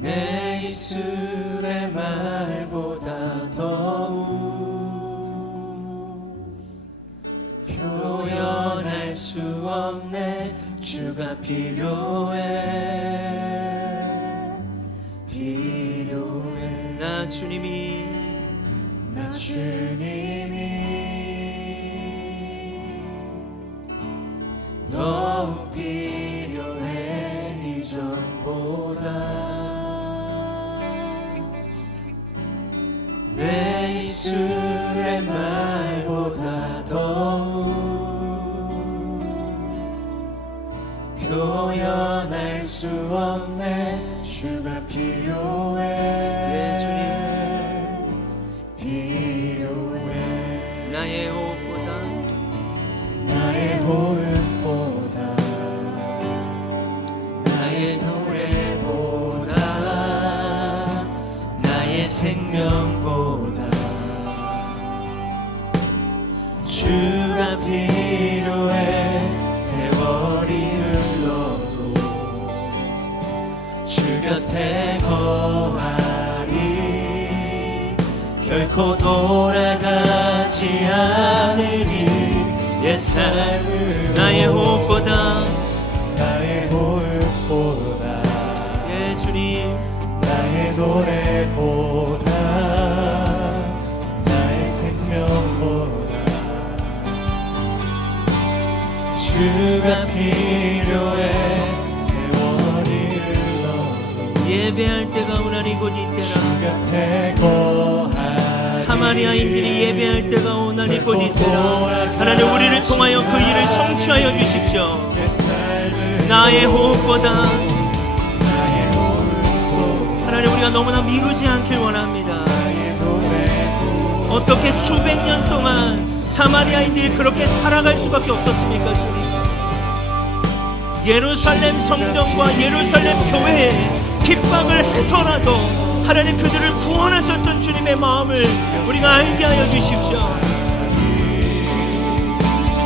내 입술의 말보다 더욱 표현할 수 없네. 주가 필요해 나 주님이 더욱 필요해 표현할 수 없네. 주가 필요해. 필요해. 나의 호흡보다 나의 호흡보다 나의 노래보다 나의 생명보다 주가 필요해. 세월이 흘러도 주 곁에 거하리. 결코 돌아가지 않으리. 옛 삶을 나의 호흡보다 나의 호흡보다 예 주님 나의 노래보다 나의 생명보다 주가 필요해. 세월이 흘러도 예배할 때가 오나니 곧 주 이때라. 곁에 거하리. 사마리아인들이 예배할 때가 오나니 곧 이때라. 하나님 우리를 통하여 그 일을 성취하여 주십시오. 나의 호흡보다 하나님 우리가 너무나 미루지 않길 원합니다. 어떻게 수백 년 동안 사마리아인들이 그렇게 살아갈 수밖에 없었습니까 주님? 예루살렘 성전과 예루살렘 교회에 핍박을 해서라도 하나님 그들을 구원하셨던 주님의 마음을 우리가 알게 하여 주십시오.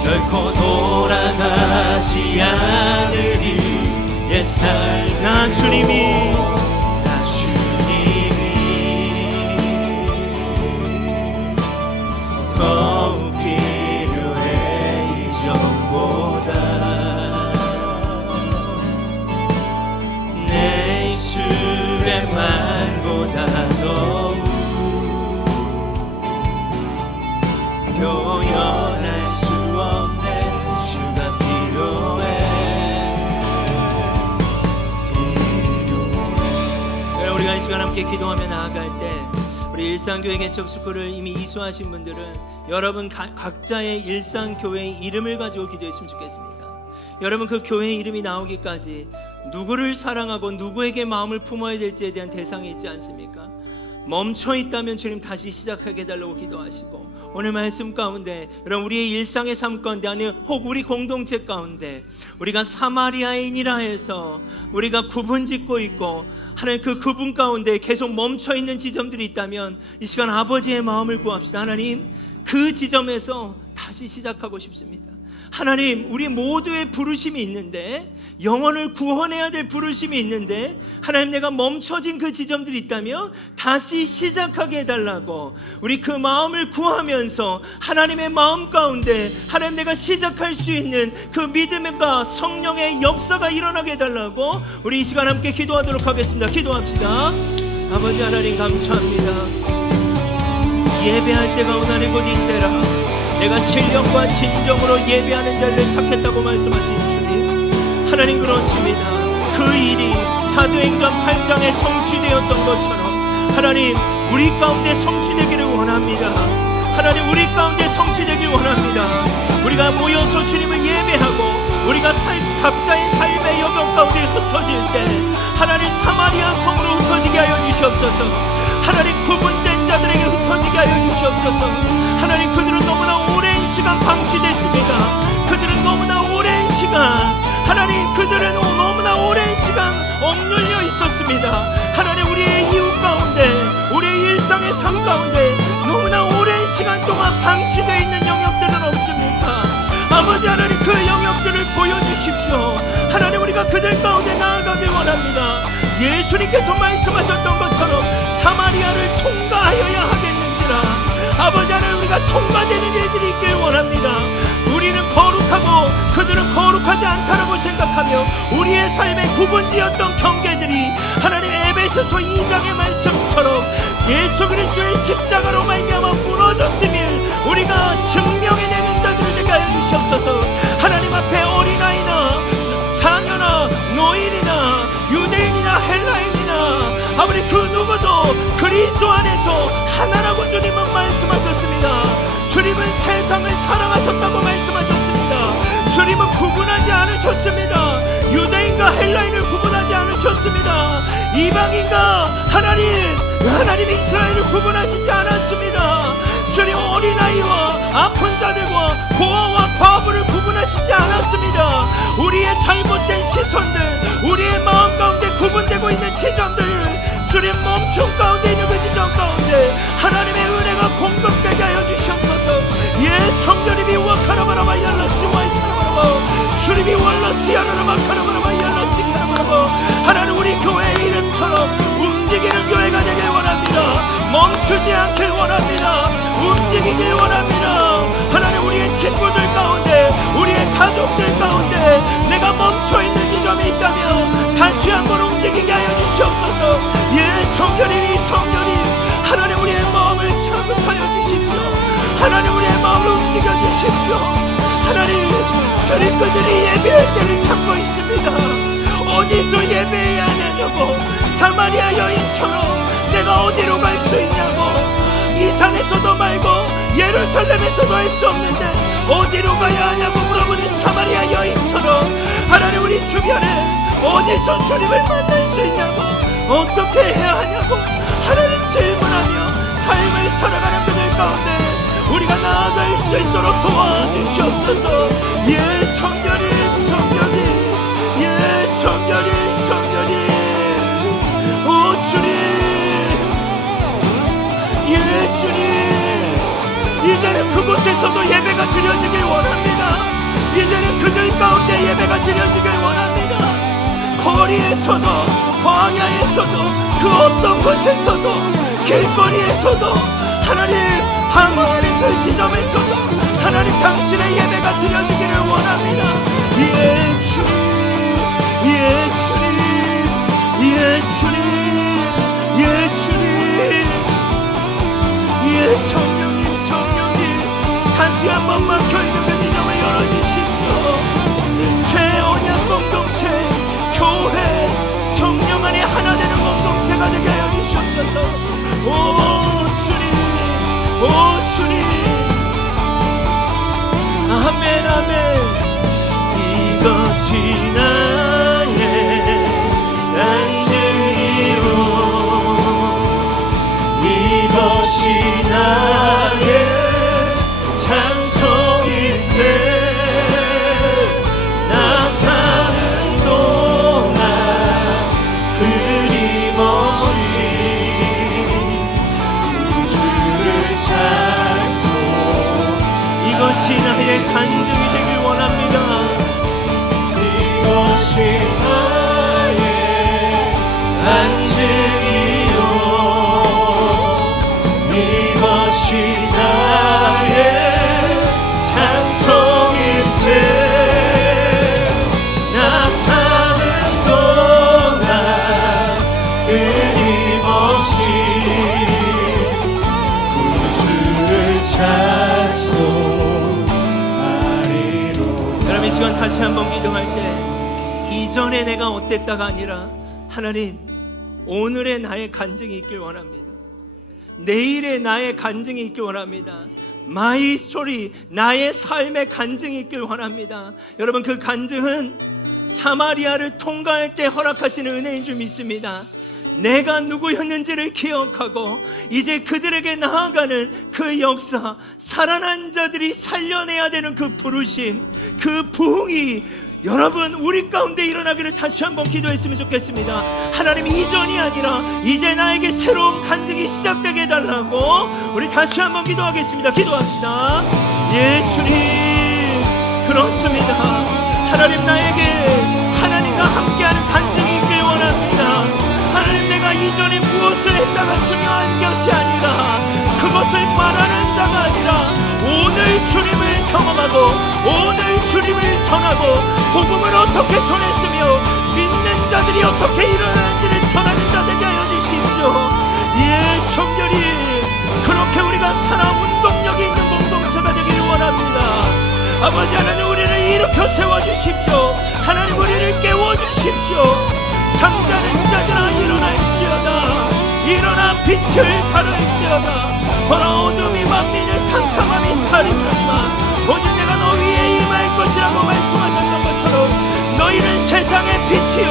결코 돌아가지 않으리. 옛살 나 주님이 나 주님이 더욱 필요해. 이전보다 내 입술의 말보다 더욱 표현할 수 없네. 주가 필요해. 우리가 이 시간 함께 기도하며 나아갈 때 우리 일상교회 개척스쿨을 이미 이수하신 분들은 여러분 각자의 일상교회의 이름을 가지고 기도했으면 좋겠습니다. 여러분 그 교회의 이름이 나오기까지 누구를 사랑하고 누구에게 마음을 품어야 될지에 대한 대상이 있지 않습니까? 멈춰 있다면 주님 다시 시작하게 해달라고 기도하시고, 오늘 말씀 가운데 여러분 우리의 일상의 삶 가운데 아니 혹 우리 공동체 가운데 우리가 사마리아인이라 해서 우리가 구분 짓고 있고 하나님 그 구분 가운데 계속 멈춰 있는 지점들이 있다면 이 시간 아버지의 마음을 구합시다. 하나님 그 지점에서 다시 시작하고 싶습니다. 하나님 우리 모두의 부르심이 있는데, 영혼을 구원해야 될 부르심이 있는데 하나님 내가 멈춰진 그 지점들이 있다면 다시 시작하게 해달라고 우리 그 마음을 구하면서 하나님의 마음 가운데 하나님 내가 시작할 수 있는 그 믿음과 성령의 역사가 일어나게 해달라고 우리 이 시간 함께 기도하도록 하겠습니다. 기도합시다. 아버지 하나님 감사합니다. 예배할 때가 오나니 곧 이때라. 내가 신령과 진정으로 예배하는 자를 찾겠다고 말씀하신 주님, 하나님 그렇습니다. 그 일이 사도행전 8장에 성취되었던 것처럼 하나님 우리 가운데 성취되기를 원합니다. 하나님 우리 가운데 성취되길 원합니다. 우리가 모여서 주님을 예배하고 우리가 각자의 삶의 여경 가운데 흩어질 때 하나님 사마리아 성으로 흩어지게 하여 주시옵소서. 하나님 구분된 자들에게 흩어지게 하여 주시옵소서. 하나님 그들은 너무나 오랜 시간 방치됐습니다. 그들은 너무나 오랜 시간 하나님 그들은 너무나 오랜 시간 억눌려 있었습니다. 하나님 우리의 이웃 가운데 우리의 일상의 삶 가운데 너무나 오랜 시간 동안 방치되어 있는 영역들은 없습니까? 아버지 하나님 그 영역들을 보여주십시오. 하나님 우리가 그들 가운데 나아가길 원합니다. 예수님께서 말씀하셨던 것처럼 사마리아를 통과하여야 하겠는지라. 아버지 하나님 우리가 통과되는 일들이 있길 원합니다. 우리는 거룩하고 그들은 거룩하지 않다라고 생각하며 우리의 삶의 구분지었던 경계들이 하나님 에베소서 2장의 말씀처럼 예수 그리스도의 십자가로 말미암아 무너졌음을 우리가 증명해내는 자들을 되게 하여 주시옵소서. 하나님 앞에 어린아이나 자녀나 노인이나 유대인이나 헬라인이나 아무리 그 누구도 그리스도 안에서 하나라고 주님은 말씀하셨습니다. 주님은 세상을 사랑하셨다고 말씀하셨습니다. 주님은 구분하지 않으셨습니다. 않았습니다. 이방인과 하나님 이스라엘을 구분하시지 않았습니다. 주님 어린아이와 아픈 자들과 고아와 과부를 구분하시지 않았습니다. 우리의 잘못된 시선들, 우리의 마음 가운데 구분되고 있는 지점들, 주님 멈춤 가운데 있는 그 지점 가운데 하나님의 은혜가 공급되게 하여 주시옵소서. 예, 성령님이 와카라바라바 yar라시 와이카라바라바, 주님이 war라시 야라라바 카라바라바 yar라시 카라바라바, 하나님 우리 교회의 이름처럼 움직이는 교회가 되길 원합니다. 멈추지 않길 원합니다. 움직이길 원합니다. 하나님 우리의 친구들 가운데, 우리의 가족들 가운데 내가 멈춰있는 지점이 있다면 다시 한번 움직이게 하여 주시옵소서. 예, 성령님 하나님 우리의 마음을 자극하여 주십시오. 하나님 우리의 마음을 움직여 주십시오. 하나님, 주님 그들이 예배할 때를 찾고 있습니다. 어디서 예배해야 하냐고, 사마리아 여인처럼 내가 어디로 갈 수 있냐고, 이 산에서도 말고 예루살렘에서도 할 수 없는데 어디로 가야 하냐고 물어보는 사마리아 여인처럼 하나님 우리 주변에 어디서 주님을 만날 수 있냐고, 어떻게 해야 하냐고 하나님 질문하며 삶을 살아가는 그들 가운데 우리가 나아갈 수 있도록 도와주시옵소서. 예, 성령님 예, 성령님 오 주님, 예 주님, 이제는 그곳에서도 예배가 드려지길 원합니다. 이제는 그들 가운데 예배가 드려지길 원합니다. 거리에서도 광야에서도 그 어떤 곳에서도 길거리에서도 하나님 방황하는 그 지점에서도 하나님 당신의 예배가 드려지기를 원합니다. 예 주님, 예 주님, 예 주님, 예 주님, 예 성령님 다시 한 번 막혀있는 그 지점을 열어주십시오. 새 언약 공동체, 교회, 성령 안에 하나 되는 공동체가 되게 하여 주시옵소서. 오 주님, 아멘 아멘. 이것이 나의 안증이요, 이것이 나의 찬송일세. 나 사는 동안 끊임없이 구주를 찬송. 이것이 나의 간증이 되길 원합니다. 이것이 나의 안증이요, 이것이 나의 찬송일세. 나 사는 동안 끊임없이 구주를 찬송하리로다. 여러분 이 시간 다시 한번 기도할 때 이전에 내가 어땠다가 아니라 하나님 오늘의 나의 간증이 있길 원합니다. 내일의 나의 간증이 있길 원합니다. 마이 스토리, 나의 삶의 간증이 있길 원합니다. 여러분 그 간증은 사마리아를 통과할 때 허락하시는 은혜인 줄 믿습니다. 내가 누구였는지를 기억하고 이제 그들에게 나아가는 그 역사, 살아난 자들이 살려내야 되는 그 부르심, 그 부흥이 여러분 우리 가운데 일어나기를 다시 한번 기도했으면 좋겠습니다. 하나님 이전이 아니라 이제 나에게 새로운 간증이 시작되게 해달라고 우리 다시 한번 기도하겠습니다. 기도합시다. 예 주님, 그렇습니다. 하나님 나에게 하나님과 함께하는 간증이 있길 원합니다. 하나님 내가 이전에 무엇을 했다가 중요한 것이 아니라 그것을 말하는 자가 아니라 오늘 주님을 경험하고 오늘 주님을 전하고 복음을 어떻게 전했으며 믿는 자들이 어떻게 일어나는지를 전하는 자 되게 하여 주십시오. 예 성령님, 그렇게 우리가 살아 운동력이 있는 공동체가 되기를 원합니다. 아버지 하나님 우리를 일으켜 세워주십시오. 하나님 우리를 깨워주십시오. 잠자는 자들아 일어날지어다. 일어나 빛을 발할지어다. 보라 어둠이 만민을 캄캄함이 타리하지만 오직 내가 너 위에 임할 것이라고 말씀하셨던 것처럼 너희는 세상의 빛이요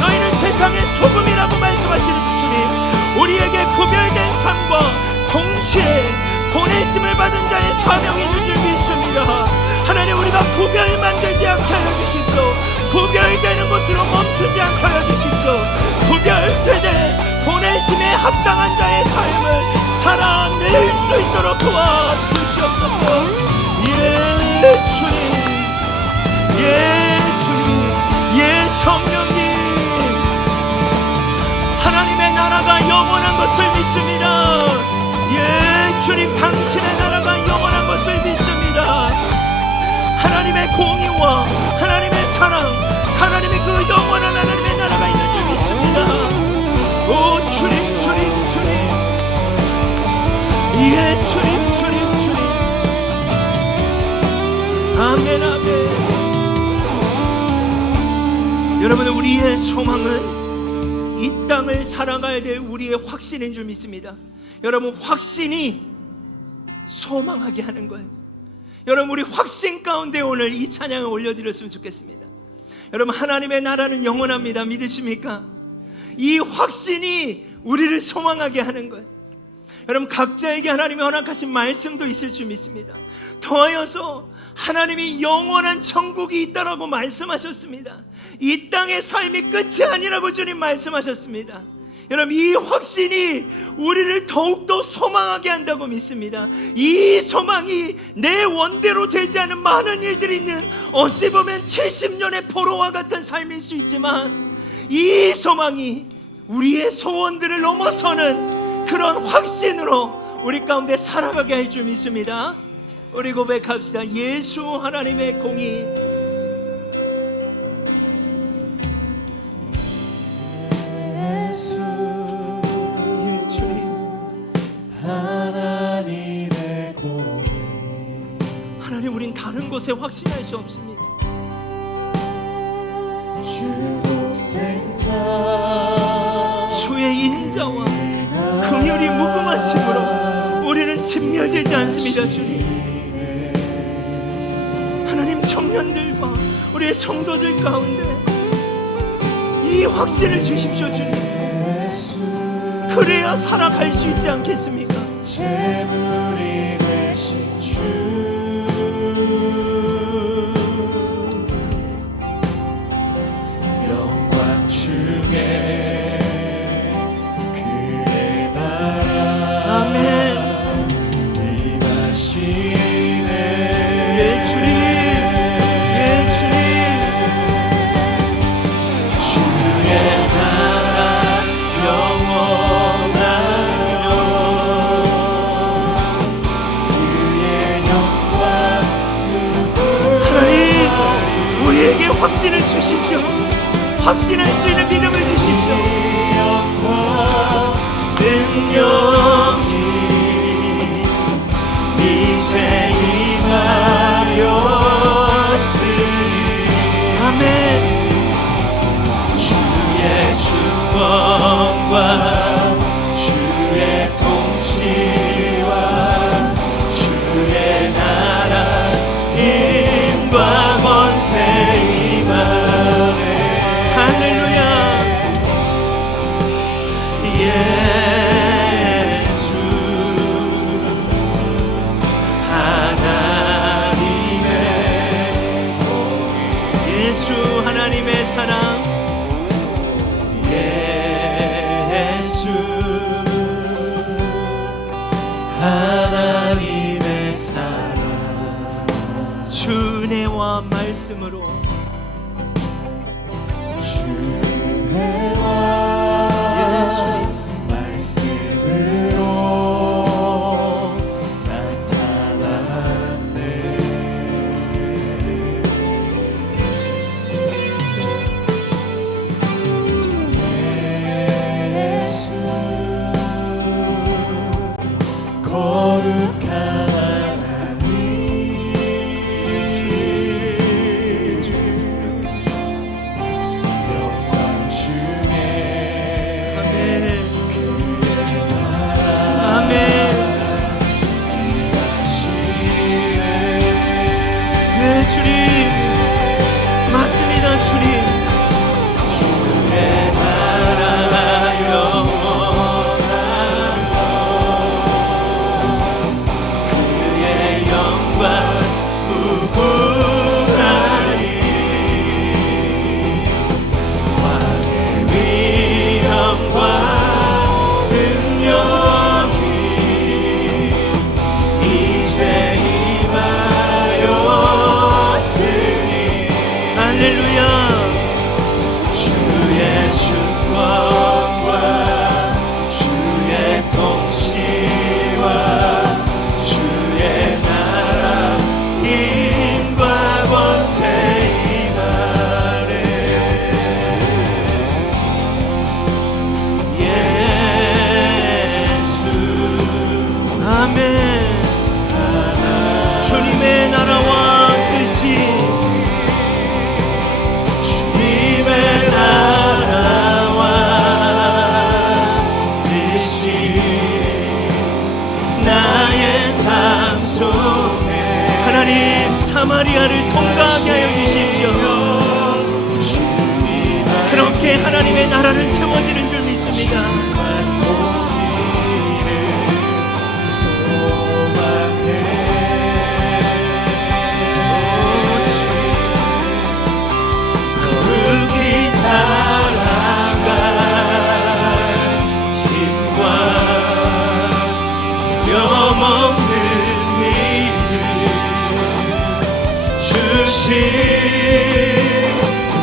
너희는 세상의 세상의 소금이라고 말씀하시는 주님, 우리에게 구별된 삶과 동시에 보내심을 받은 자의 사명이 있는 줄 믿습니다. 하나님, 우리가 구별만 되지 않게 하여 주십시오. 구별되는 것으로 멈추지 않게 하여 주십시오. 구별되되 보내심에 합당한 자의 삶을 살아낼 수 있도록 도와주시옵소서. 예 주님, 예 주님, 예 성령님, 하나님의 나라가 영원한 것을 믿습니다. 예 주님, 당신의 나라가 영원한 것을 믿습니다. 하나님의 공의와 하나님의 사랑, 하나님의 그 영원한 하나님의 나라가 있는 줄 믿습니다. 오 주님, 주님, 주님, 예 주님, 주님, 주님, 아멘, 아멘. 여러분, 우리의 소망은 이 땅을 살아가야 될 우리의 확신인 줄 믿습니다. 여러분, 확신이 소망하게 하는 거예요. 여러분, 우리 확신 가운데 오늘 이 찬양을 올려드렸으면 좋겠습니다. 여러분, 하나님의 나라는 영원합니다. 믿으십니까? 이 확신이 우리를 소망하게 하는 거예요. 여러분, 각자에게 하나님이 허락하신 말씀도 있을 줄 믿습니다. 더하여서 하나님이 영원한 천국이 있다라고 말씀하셨습니다. 이 땅의 삶이 끝이 아니라고 주님 말씀하셨습니다. 여러분, 이 확신이 우리를 더욱더 소망하게 한다고 믿습니다. 이 소망이 내 원대로 되지 않은 많은 일들이 있는, 어찌 보면 70년의 포로와 같은 삶일 수 있지만, 이 소망이 우리의 소원들을 넘어서는 그런 확신으로 우리 가운데 살아가게 할 줄 믿습니다. 우리 고백합시다. 예수 하나님의 공의, 예수 예 주님, 하나님의 공의, 하나님, 우린 다른 곳에 확신할 수 없습니다. 주 독생자, 주의 인자와 긍휼이 무궁하심으로 우리는 진멸되지 않습니다. 주님, 하나님, 청년들과 우리의 성도들 가운데 이 확신을 주십시오. 주님, 그래야 살아갈 수 있지 않겠습니까? 재물이 되신 주, 영광 중에 그의 나라, 아멘. 임하시네. 예 주님, 예 주님, 주의 나라 영원하며 그의 영광 하나님, 우리에게 확신을 주십시오. 확신할 수 있는 믿음을 주십시오. 영광 능력이 이제 임하였으니, 아멘. 주의 주권과 주의 통치와 주의 나라 힘과 권세 임하네. 할렐루야. 예수 하나님의 예수 하나님의 사랑, 예수 하나님의 사랑, 주내와 말씀으로 주혜와 말씀으로 나타났네. 예수 거룩한 하나님, 영광 주 할렐루야. 주의 주권과 주의 통치와 주의 나라 힘과 권세 임하네. 예수 아멘. 주님의 나라와 뜻이 주님의 나라와 뜻이 나의 삶 속에 하나님 사마리아를 통과하게 하여 주십시오. 그렇게 하나님의 나라를 세워지는 줄 믿습니다.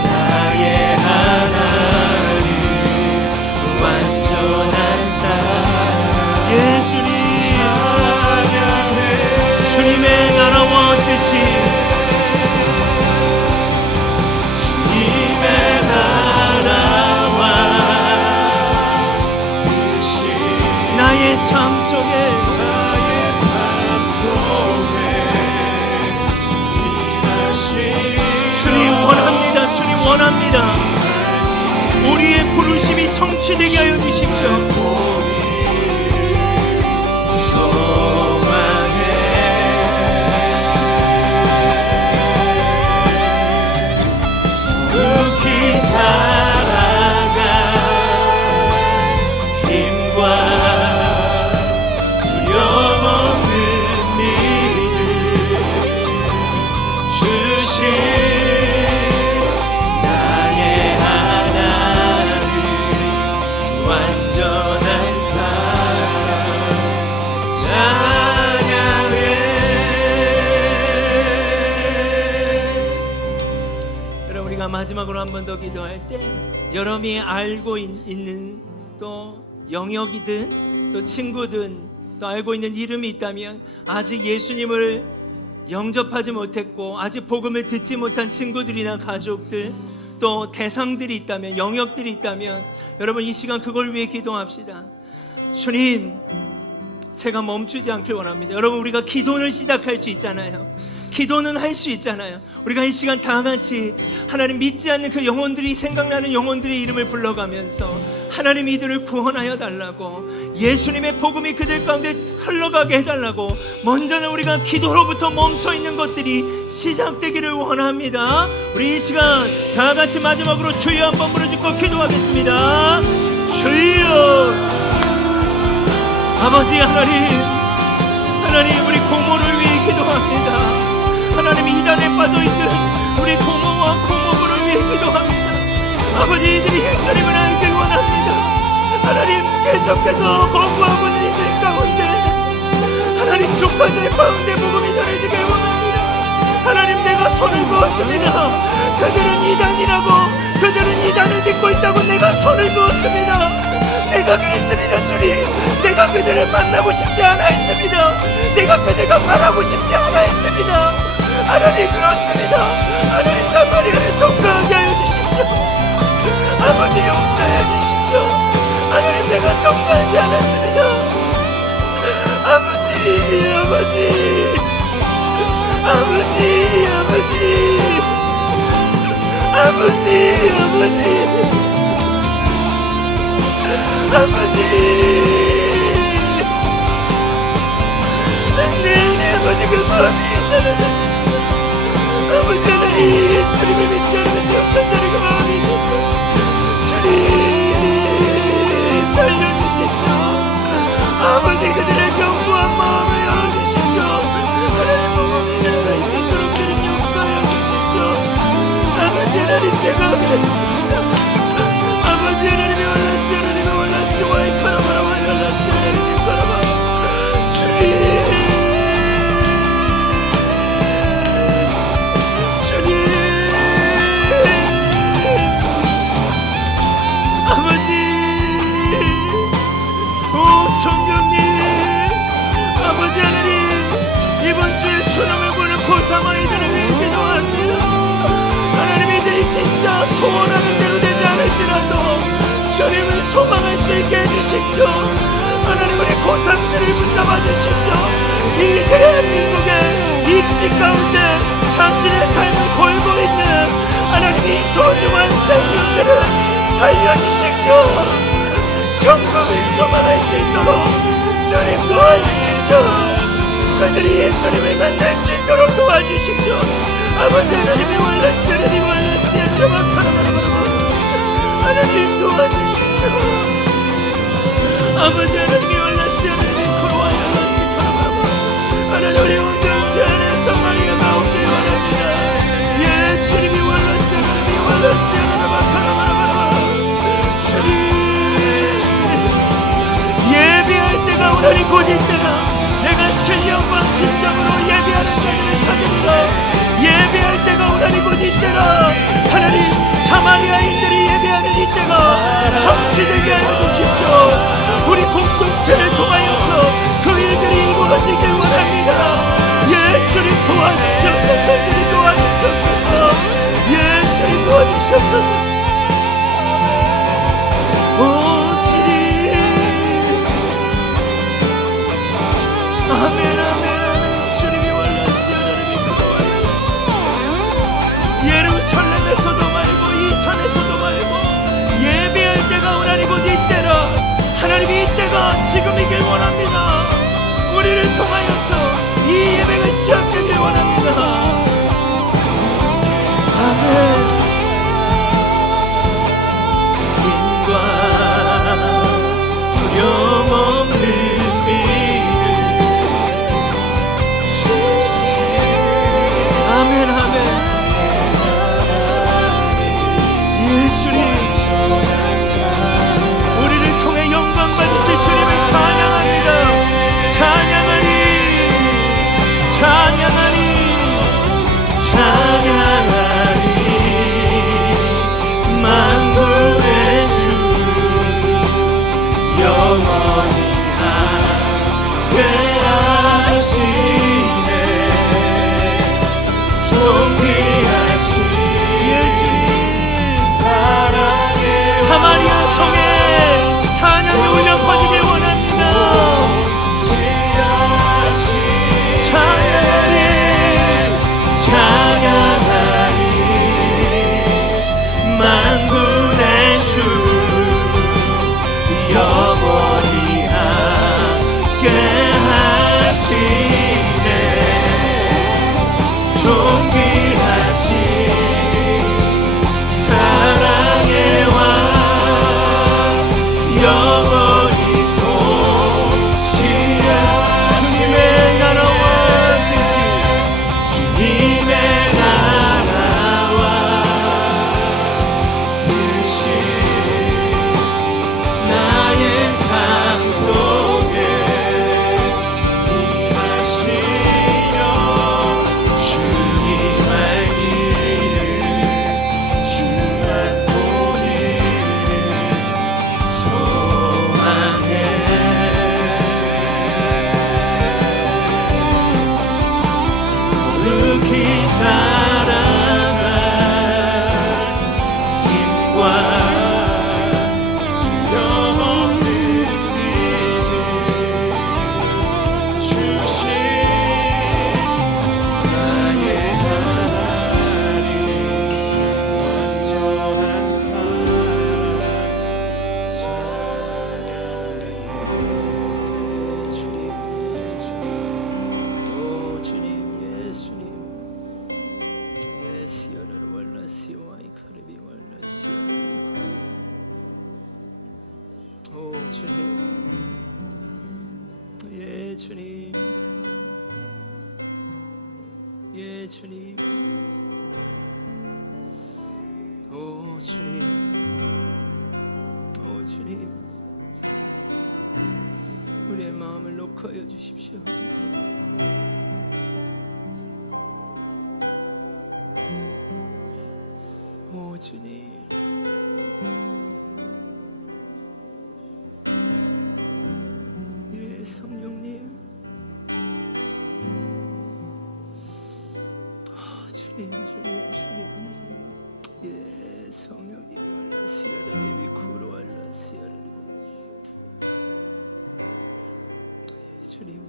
나의 하나님 완전한 사랑 예 주님, 찬양해. 주님의 나라와 뜻이 주님의 나라와 뜻이 나의 삶 속에 나의 삶 속에 임하시. 주님 원합니다. 주님 원합니다. 우리의 부르심이 성취되게 하여 주십시오. 묵히 살아가 힘과 두려움 없는 믿음 주신 나의 하나님 완전한 사랑 찬양해. 여러분 우리가 마지막으로 한 번 더 기도할 때 여러분이 알고 있는 또 영역이든 또 친구든 또 알고 있는 이름이 있다면 아직 예수님을 영접하지 못했고 아직 복음을 듣지 못한 친구들이나 가족들 또 대상들이 있다면 영역들이 있다면 여러분 이 시간 그걸 위해 기도합시다. 주님 제가 멈추지 않길 원합니다. 여러분 우리가 기도를 시작할 수 있잖아요. 기도는 할 수 있잖아요. 우리가 이 시간 다 같이 하나님 믿지 않는 그 영혼들이 생각나는 영혼들의 이름을 불러가면서 하나님 이들을 구원하여 달라고 예수님의 복음이 그들 가운데 흘러가게 해달라고 먼저는 우리가 기도로부터 멈춰있는 것들이 시작되기를 원합니다. 우리 이 시간 다 같이 마지막으로 주여 한번 부르짖고 기도하겠습니다. 주여 아버지 하나님 우리 고모를 위해 기도합니다. 하나님 이단에 빠져있는 우리 고모와 고모부를 위해 기도합니다. 아버지 이들이 예수님을 알길 원합니다. 하나님 계속해서 거부하고 있는 이들 가운데 하나님 조카들 가운데 복음이 전해지길 원합니다. 하나님 내가 손을 그었습니다. 그들은 이단이라고 그들은 이단을 믿고 있다고 내가 손을 그었습니다. 내가 그랬습니다. 주님 내가 그들을 만나고 싶지 않아 했습니다. 내가 그들과 말하고 싶지 않아 했습니다. 하나님 그렇습니다. 하나님 사마리아를 통과하게 하여 주십시오. 아버지 용서해 주십시오. 하나님 내가 통과하지 않았습니다. 아버지 내 아버지 그 마음이 사라졌습니다. 아버지 하나님 주님을 믿지 않으면 지옥한 자리 그 마음이 있는데 주님 살려주십시오. 아버지 그들의 견고한 마음을 열어주십시오. 하나님 복음이 나갈 수 있도록 주님 용서하여 주십시오. 아버지 하나님 제가 그랬습니다. 아버지 하나님의 원하시 와이카라바라 와이라라시 하나님의 카라바 주님 주님을 소망할 수 있게 해주십시오. 하나님 우리 고3들을 붙잡아 주십시오. 이 대한민국의 입시 가운데 자신의 삶을 걸고 있는 하나님 이 소중한 생명들을 살려주십시오. 천국을 소망할 수 있도록 주님 도와주십시오. 그들이 예수님을 만날 수 있도록 도와주십시오. 아버지 하나님의 원라시 하나님 원라시 하나님 도와주십시오. 아버지 하나님의 원라시 하나님 코로와야라시 하나님 우리 온전치 안에서 마리아 나오길 원합니다. 예 주님이 원라시 하나님이 원라시 주님 예배할 때가 오나니 곧 있다가 내가 신령과 진정으로 예배하는 자들을 찾으리라. 예배할 때가 오나니 곧 있다라. 하나님 사마리아인들이 예배하는 이때가 성취되게 하여 주십시오. 우리 공동체를 통하여서 그 일들이 이루어지길 원합니다. 예 주님 도와주시옵소서. 주님 도와주시옵소서. 예 주님 도와주시옵소서. 아멘 아멘. 주님이 원하시 하나님이 그거예요. 예루살렘에서도 말고 이 산에서도 말고 예배할 때가 오나니 곧 이때라. 하나님이 이때가 지금이길 원합니다. 우리를 통하여서 이 예배가 시작되길 원합니다. 아멘. 힘과 두려움 없는 아멘 아멘. 예 주님 우리를 통해 영광 받으실 주님을 찬양합니다. 찬양하리 찬양하리 찬양하리 만군의 주 영원히 사마리아 성에 찬양이 울려 퍼지길 원합니다. 찬양하리 찬양하리 만군의 주 영원히 함께 하시네. 존귀하신 사랑의 왕 영원히 통치하시네. 주님의 나라와 뜻이 주님의 나라와 뜻이 나의 삶 속에 임하시며 주님 알기를 주만 보기를 소망해. 거룩히 살아가 힘과 두려움 없는 믿음 주신 나의 하나님 온전한 사랑 찬양해. 주님 오 주님 예수님 예시여를 원라시오 아이카르비 원라시오 오 주님 예 주님 예 주님 오 주님 오 주님 우리의 마음을 녹화하여 주십시오. 오 주님 예 성령님 주님 주님 주님 예 성령님이 올라시아를 예비 구로 알라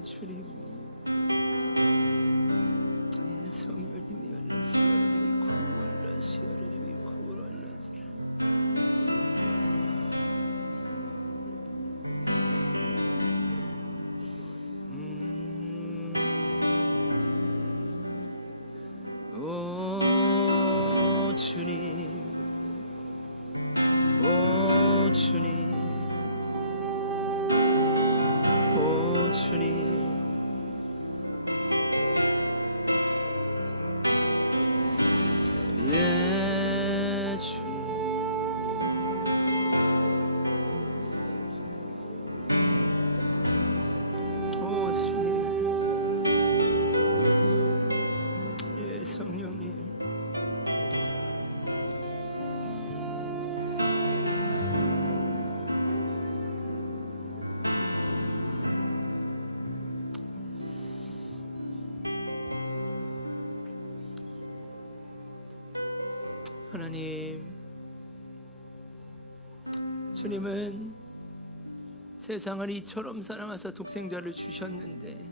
주님 성령님이 알라시아르리 쿠알라시아르리 쿠알라시 오 주님 오 주님 오 주님 예 주님 오 주님 예 성령님 하나님, 주님은 세상을 이처럼 사랑하사 독생자를 주셨는데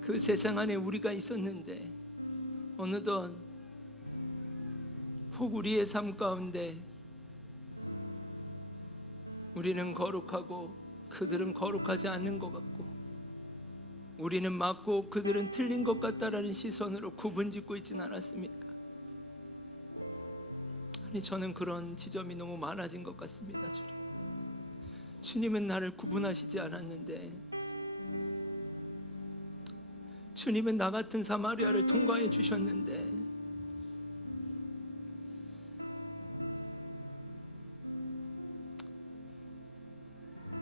그 세상 안에 우리가 있었는데 어느덧 혹 우리의 삶 가운데 우리는 거룩하고 그들은 거룩하지 않는 것 같고 우리는 맞고 그들은 틀린 것 같다라는 시선으로 구분짓고 있지는 않았습니까? 아니 저는 그런 지점이 너무 많아진 것 같습니다. 주님, 주님은 나를 구분하시지 않았는데 주님은 나 같은 사마리아를 통과해 주셨는데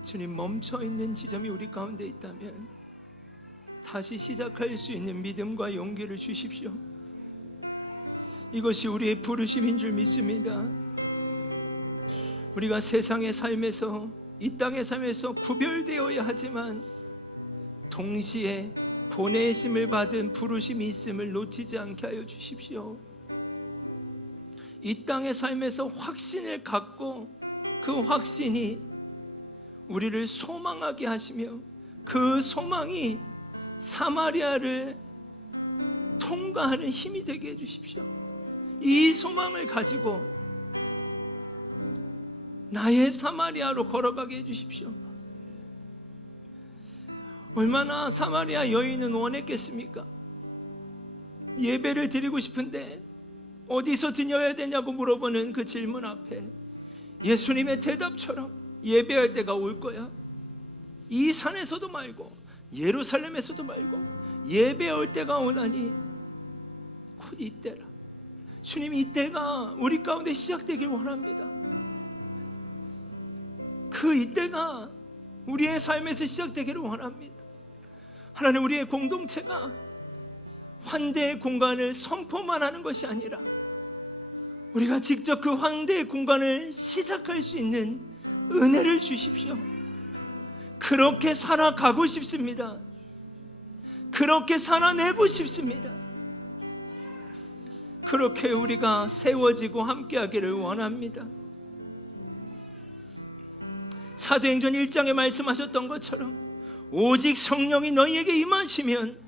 주님 멈춰있는 지점이 우리 가운데 있다면 다시 시작할 수 있는 믿음과 용기를 주십시오. 이것이 우리의 부르심인 줄 믿습니다. 우리가 세상의 삶에서 이 땅의 삶에서 구별되어야 하지만 동시에 보내심을 받은 부르심이 있음을 놓치지 않게 하여 주십시오. 이 땅의 삶에서 확신을 갖고 그 확신이 우리를 소망하게 하시며 그 소망이 사마리아를 통과하는 힘이 되게 해주십시오. 이 소망을 가지고 나의 사마리아로 걸어가게 해주십시오. 얼마나 사마리아 여인은 원했겠습니까? 예배를 드리고 싶은데 어디서 드려야 되냐고 물어보는 그 질문 앞에 예수님의 대답처럼 예배할 때가 올 거야. 이 산에서도 말고 예루살렘에서도 말고 예배할 때가 오나니 곧 이때라. 주님 이때가 우리 가운데 시작되길 원합니다. 그 이때가 우리의 삶에서 시작되기를 원합니다. 하나님, 우리의 공동체가 환대의 공간을 선포만 하는 것이 아니라 우리가 직접 그 환대의 공간을 시작할 수 있는 은혜를 주십시오. 그렇게 살아가고 싶습니다. 그렇게 살아내고 싶습니다. 그렇게 우리가 세워지고 함께하기를 원합니다. 사도행전 1장에 말씀하셨던 것처럼 오직 성령이 너희에게 임하시면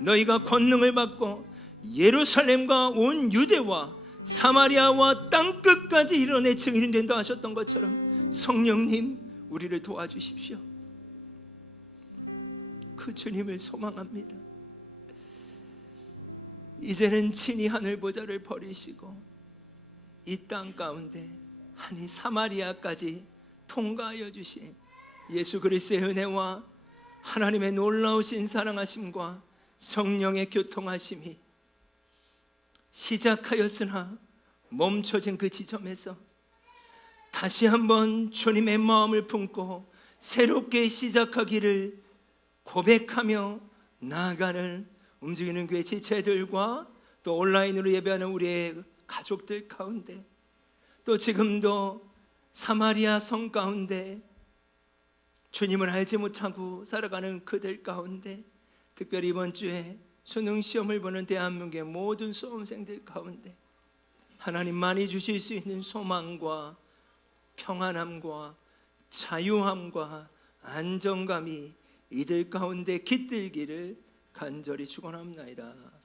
너희가 권능을 받고 예루살렘과 온 유대와 사마리아와 땅끝까지 이르러 증인이 된다 하셨던 것처럼 성령님 우리를 도와주십시오. 그 주님을 소망합니다. 이제는 친히 하늘 보좌를 버리시고 이 땅 가운데 아니 사마리아까지 통과하여 주신 예수 그리스도의 은혜와 하나님의 놀라우신 사랑하심과 성령의 교통하심이 시작하였으나 멈춰진 그 지점에서 다시 한번 주님의 마음을 품고 새롭게 시작하기를 고백하며 나아가는 움직이는 교회 지체들과 또 온라인으로 예배하는 우리의 가족들 가운데 또 지금도 사마리아 성 가운데 주님을 알지 못하고 살아가는 그들 가운데 특별히 이번 주에 수능 시험을 보는 대한민국의 모든 수험생들 가운데 하나님만이 주실 수 있는 소망과 평안함과 자유함과 안정감이 이들 가운데 깃들기를 간절히 축원합니다.